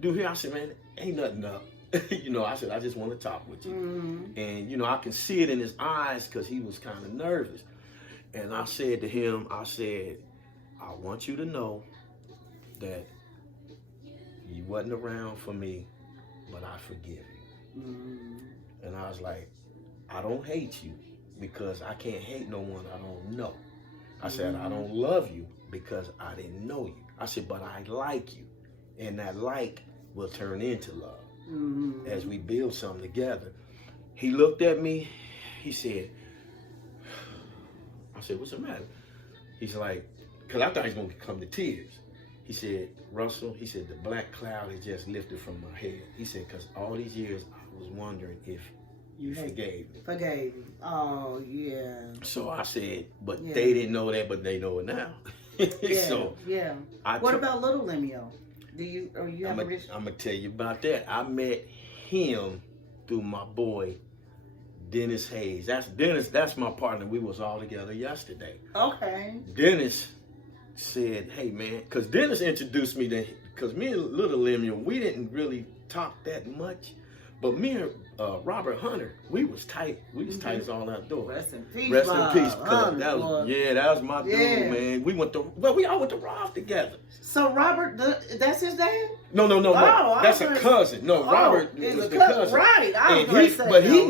do here. I said, man, ain't nothing up. I said, I just want to talk with you. And, I can see it in his eyes because he was kind of nervous. And I said to him, I said, I want you to know that you wasn't around for me, but I forgive you. And I was like, I don't hate you because I can't hate no one I don't know. I said, I don't love you because I didn't know you. I said, but I like you. And that like will turn into love as we build something together. He looked at me. He said, I said, what's the matter? He's like, because I thought he was going to come to tears. He said, Russell, he said, the black cloud had just lifted from my head. He said, because all these years I was wondering if you forgave me. Forgave me. Oh, yeah. So I said, but they didn't know that, but they know it now. So what about little Lemuel? You have a rich... I'm going to tell you about that. I met him through my boy, Dennis Hayes. That's my partner. We was all together yesterday. Okay. Dennis said, hey, man, because Dennis introduced me to, because me and little Lemuel, we didn't really talk that much. But me and Robert Hunter, we was tight. We was tight as all outdoors. Rest in peace. Rest in peace. That was my dude, man. We all went to Roth together. So Robert, that's his dad? No. That's a cousin. No, Robert was the cousin. Right. He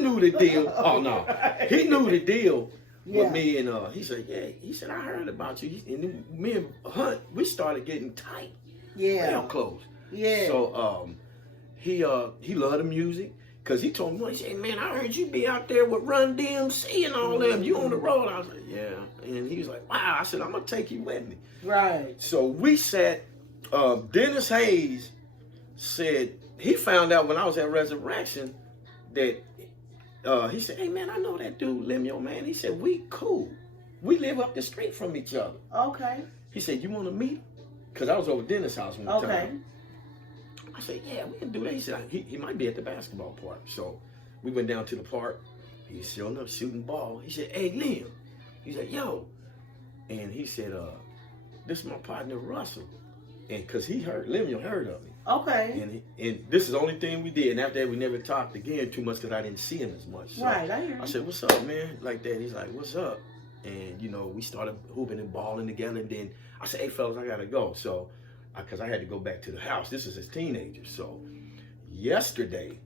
knew the deal. Oh no, he knew the deal with me, and he said, he said, I heard about you. And then me and Hunt, we started getting tight. Yeah. Real close. Yeah. So he loved the music. Because he told me, he said, man, I heard you be out there with Run DMC and all them. You on the road. I was like, yeah. And he was like, wow. I said, I'm going to take you with me. Right. So we sat. Dennis Hayes said, he found out when I was at Resurrection that he said, hey, man, I know that dude, Lemuel, man. He said, we cool. We live up the street from each other. Okay. He said, you want to meet? Because I was over Dennis' house one time. I said, yeah, we can do that. He said, he might be at the basketball park. So we went down to the park. He was showing up shooting ball. He said, hey, Liam. He said, yo. And he said, this is my partner, Russell. And because Lemuel heard of me. Okay. And this is the only thing we did. And after that, we never talked again too much because I didn't see him as much. So right, I hear you. I said, what's up, man? Like that. He's like, what's up? And, we started hooping and balling together. And then I said, hey, fellas, I got to go. So because I had to go back to the house. This is his teenager. So yesterday,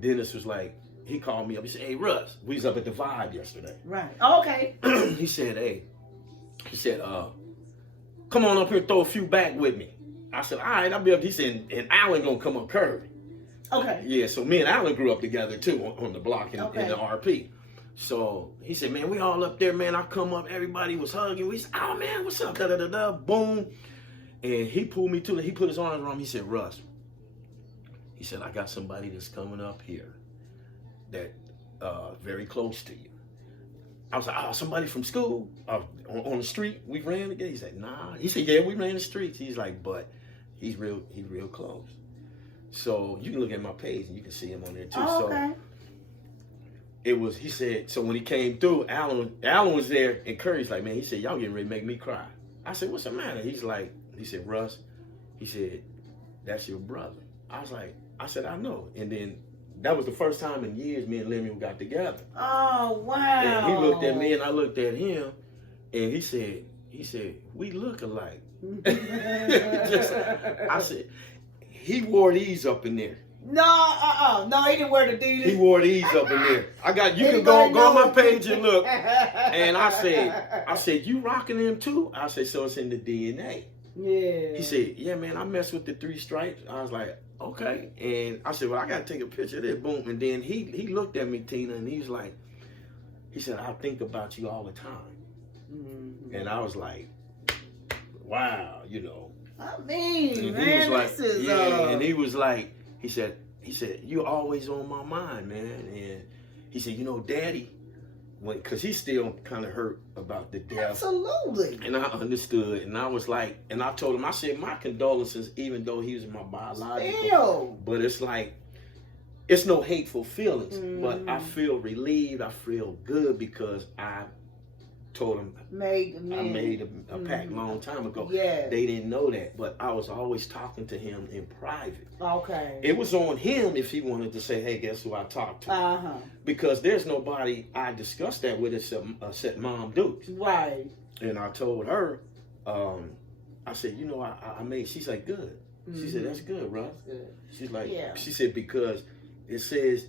Dennis was like, he called me up. He said, hey, Russ, we was up at the Vibe yesterday. Right. Oh, okay. He said, come on up here and throw a few back with me. I said, all right, I'll be up. He said, and Alan going to come up curving. Okay. Yeah, so me and Alan grew up together, too, on the block in the RP. So he said, man, we all up there, man. I come up, everybody was hugging. We said, oh, man, what's up? Da-da-da-da, boom. And he pulled me to he put his arms around me. He said, Russ, he said, I got somebody that's coming up here that very close to you. I was like, oh, somebody from school on the street. We ran together. He said, nah. He said, yeah, we ran the streets. He's like, but he's real close. So you can look at my page and you can see him on there too. Oh, okay. So he said, so when he came through, Alan was there and Curry's like, man, he said, y'all getting ready to make me cry. I said, what's the matter? He said, Russ, he said, that's your brother. I said, I know. And then that was the first time in years me and Lemuel got together. Oh, wow. And he looked at me and I looked at him and he said, we look alike. I said, he wore these up in there. No, he didn't wear the Adidas. He wore these up in there. You can go on my page and look. And I said, you rocking them too? I said, so it's in the DNA. Yeah. He said, yeah, man, I mess with the 3 stripes. I was like, okay. And I said, well, I got to take a picture of this. Boom. And then he looked at me, Tina, and he said, I think about you all the time. Mm-hmm. And I was like, wow, you know. I mean, and man, he was like, this is... And he was like, he said, you're always on my mind, man. And he said, you know, Daddy, because he's still kind of hurt about the death. Absolutely. And I understood, and I was like, and I told him, I said, my condolences, even though he was my biological. But it's like, it's no hateful feelings, but I feel relieved, I feel good because I told him I made a pact a long time ago. Yeah. They didn't know that, but I was always talking to him in private. Okay. It was on him if he wanted to say, hey, guess who I talked to? Because there's nobody I discussed that with except Mom Dukes. Right. And I told her, I said, you know, I made, she's like, good. She said, that's good, Russ. That's good. She's like, she said, because it says,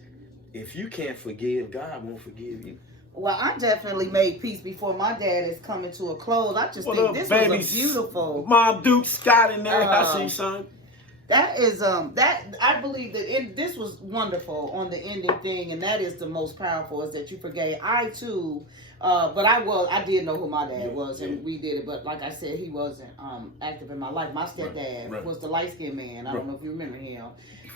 if you can't forgive, God won't forgive you. Well, I definitely made peace before my dad is coming to a close. I just think this was a beautiful... Mom Duke Scott in there. I see, son. That is, I believe that this was wonderful on the ending thing, and that is the most powerful, is that you forgave. I, too, but I did know who my dad was, and we did it, but like I said, he wasn't active in my life. My stepdad was the light-skinned man. I don't know if you remember him.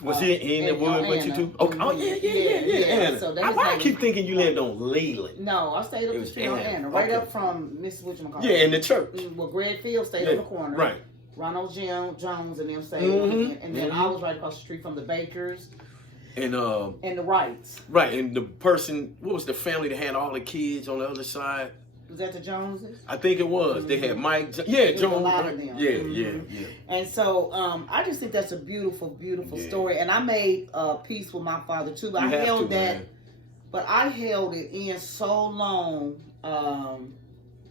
Was he in the wood with you too? Okay. Oh, yeah. So I keep thinking you lived on Leland. No, I stayed up the street on Anna, right up from Mrs. Whatchamacallit. Yeah, in the church. Well, Greg Field stayed on the corner. Right. Ronald Jones and them stayed. And then I was right across the street from the Bakers. And the Wrights. Right, and the person, what was the family that had all the kids on the other side? Was that the Joneses? I think it was. They had Mike. Jones. A lot of them. Yeah. And so I just think that's a beautiful, beautiful story. And I made peace with my father too. But I held it in so long,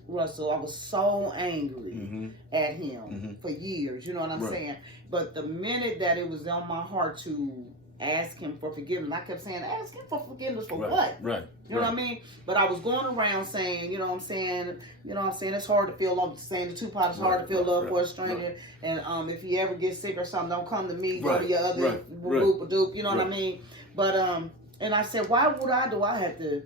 Russell. I was so angry at him for years. You know what I'm saying? But the minute that it was on my heart to ask him for forgiveness, I kept saying, ask him for forgiveness for what? Right. You know what I mean? But I was going around saying, you know what I'm saying? It's hard to feel love, saying the Tupac, it's hard to feel love for a stranger. And if you ever get sick or something, don't come to me, go to your other whoop-a-doop, you know what I mean? But, and I said, why do I have to,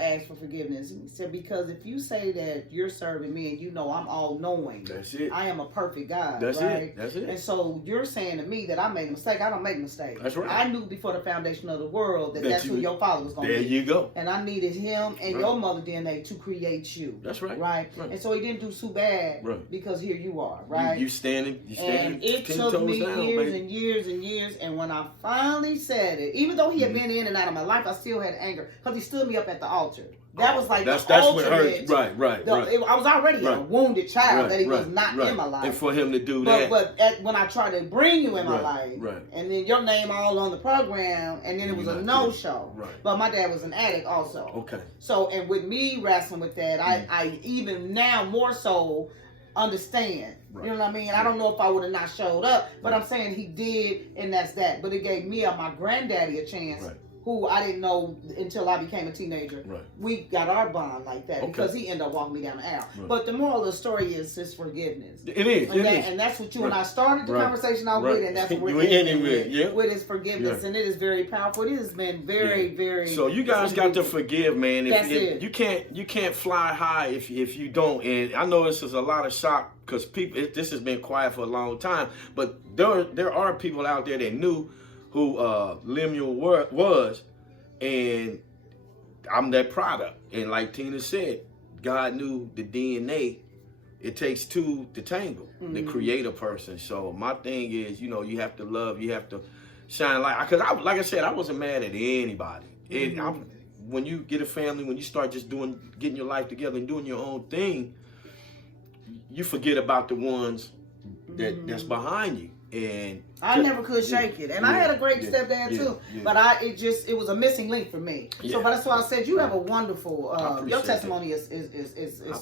ask for forgiveness? He said, because if you say that you're serving me and I'm all knowing. That's it. I am a perfect God. That's right? That's it. And so you're saying to me that I made a mistake. I don't make mistakes. That's right. I knew before the foundation of the world that's who your father was going to be. There you go. And I needed him and your mother DNA to create you. That's right. Right? And so he didn't do too bad because here you are, right? You standing and it took me years and years and years. And when I finally said it, even though he had been in and out of my life, I still had anger because he stood me up at the altar. That was like that's ultimate. What hurt. Right. I was already a wounded child that he was not in my life. And for him to do that. But when I tried to bring you in my life, and then your name all on the program, and then it was a no-show. Right. But my dad was an addict also. Okay. So, and with me wrestling with that, I even now more so understand. Right. You know what I mean? I don't know if I would have not showed up, but I'm saying he did, and that's that. But it gave me and my granddaddy a chance. Right. Who I didn't know until I became a teenager. Right. We got our bond like that because he ended up walking me down the aisle. Right. But the moral of the story is his forgiveness. It is. And that's what you and I started the conversation out with, and that's what we're ending with his forgiveness. And it is very powerful. It has been very, very. So you guys got to forgive, man. That's it. You can't fly high if you don't. And I know this is a lot of shock because this has been quiet for a long time. But there are people out there that knew who Lemuel was, and I'm that product. And like Tina said, God knew the DNA. It takes two to tangle to create a person. So my thing is, you have to love, you have to shine light. Because like I said, I wasn't mad at anybody. And when you get a family, when you start just getting your life together and doing your own thing, you forget about the ones that's behind you. And I never could shake it, and I had a great stepdad too. But it was a missing link for me. So, but that's why I said you have a wonderful. Your testimony is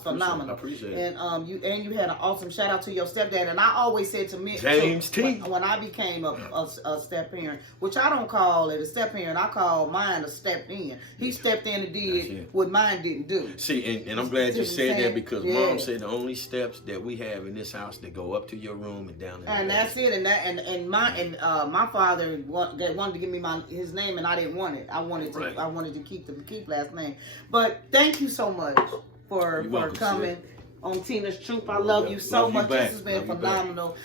phenomenal. I appreciate it. And you had an awesome shout out to your stepdad. And I always said to me, James T. When I became a step parent, which I don't call it a step parent, I call mine a step in. He stepped in and did what mine didn't do. See, and I'm glad you said that, because Mom said the only steps that we have in this house that go up to your room and down. And that's it. And my father wanted to give me his name, and I didn't want it. I wanted to keep last name. But thank you so much for coming on Tina's Truth. I love you so much. This has been phenomenal.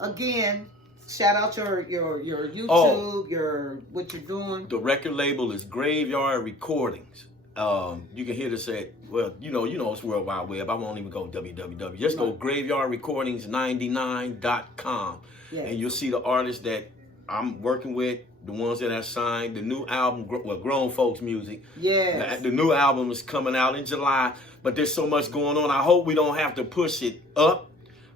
Again, shout out your YouTube, what you're doing. The record label is Graveyard Recordings. You can hear this at, well, you know it's World Wide Web. I won't even go www. Just go graveyardrecordings99.com. Yes. And you'll see the artists that I'm working with, the ones that I signed, the new album, Grown Folks Music. Yes. The new album is coming out in July, but there's so much going on. I hope we don't have to push it up,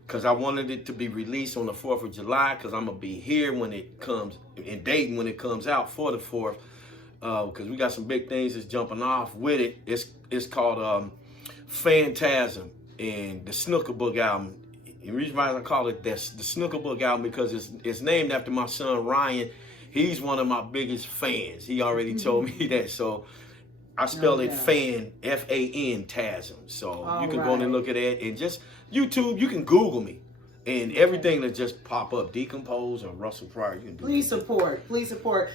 because I wanted it to be released on the 4th of July, because I'm going to be here when it comes, in Dayton when it comes out for the 4th, because we got some big things that's jumping off with it. It's called Phantasm, and the Snooker Book album. The reason why I call it the Snooker Book album, because it's named after my son Ryan. He's one of my biggest fans. He already told me that. So I spelled it fan, F-A-N-tasm. So you can go and look at that, and just YouTube, you can Google me. And everything that just pop up, Decompose or Russell Pryor, you can do. Please support.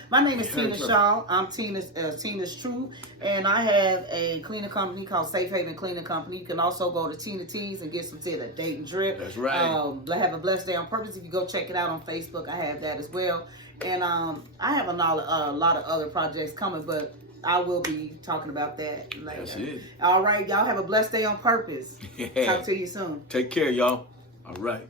My name is Tina Shaw. I'm Tina's Truth, and I have a cleaning company called Safe Haven Cleaning Company. You can also go to Tina T's and get some tea at Dayton Drip. That's right. Have a blessed day on purpose. If you go check it out on Facebook, I have that as well. And I have a lot of other projects coming, but I will be talking about that later. That's it. All right, y'all have a blessed day on purpose. Talk to you soon. Take care, y'all. All right.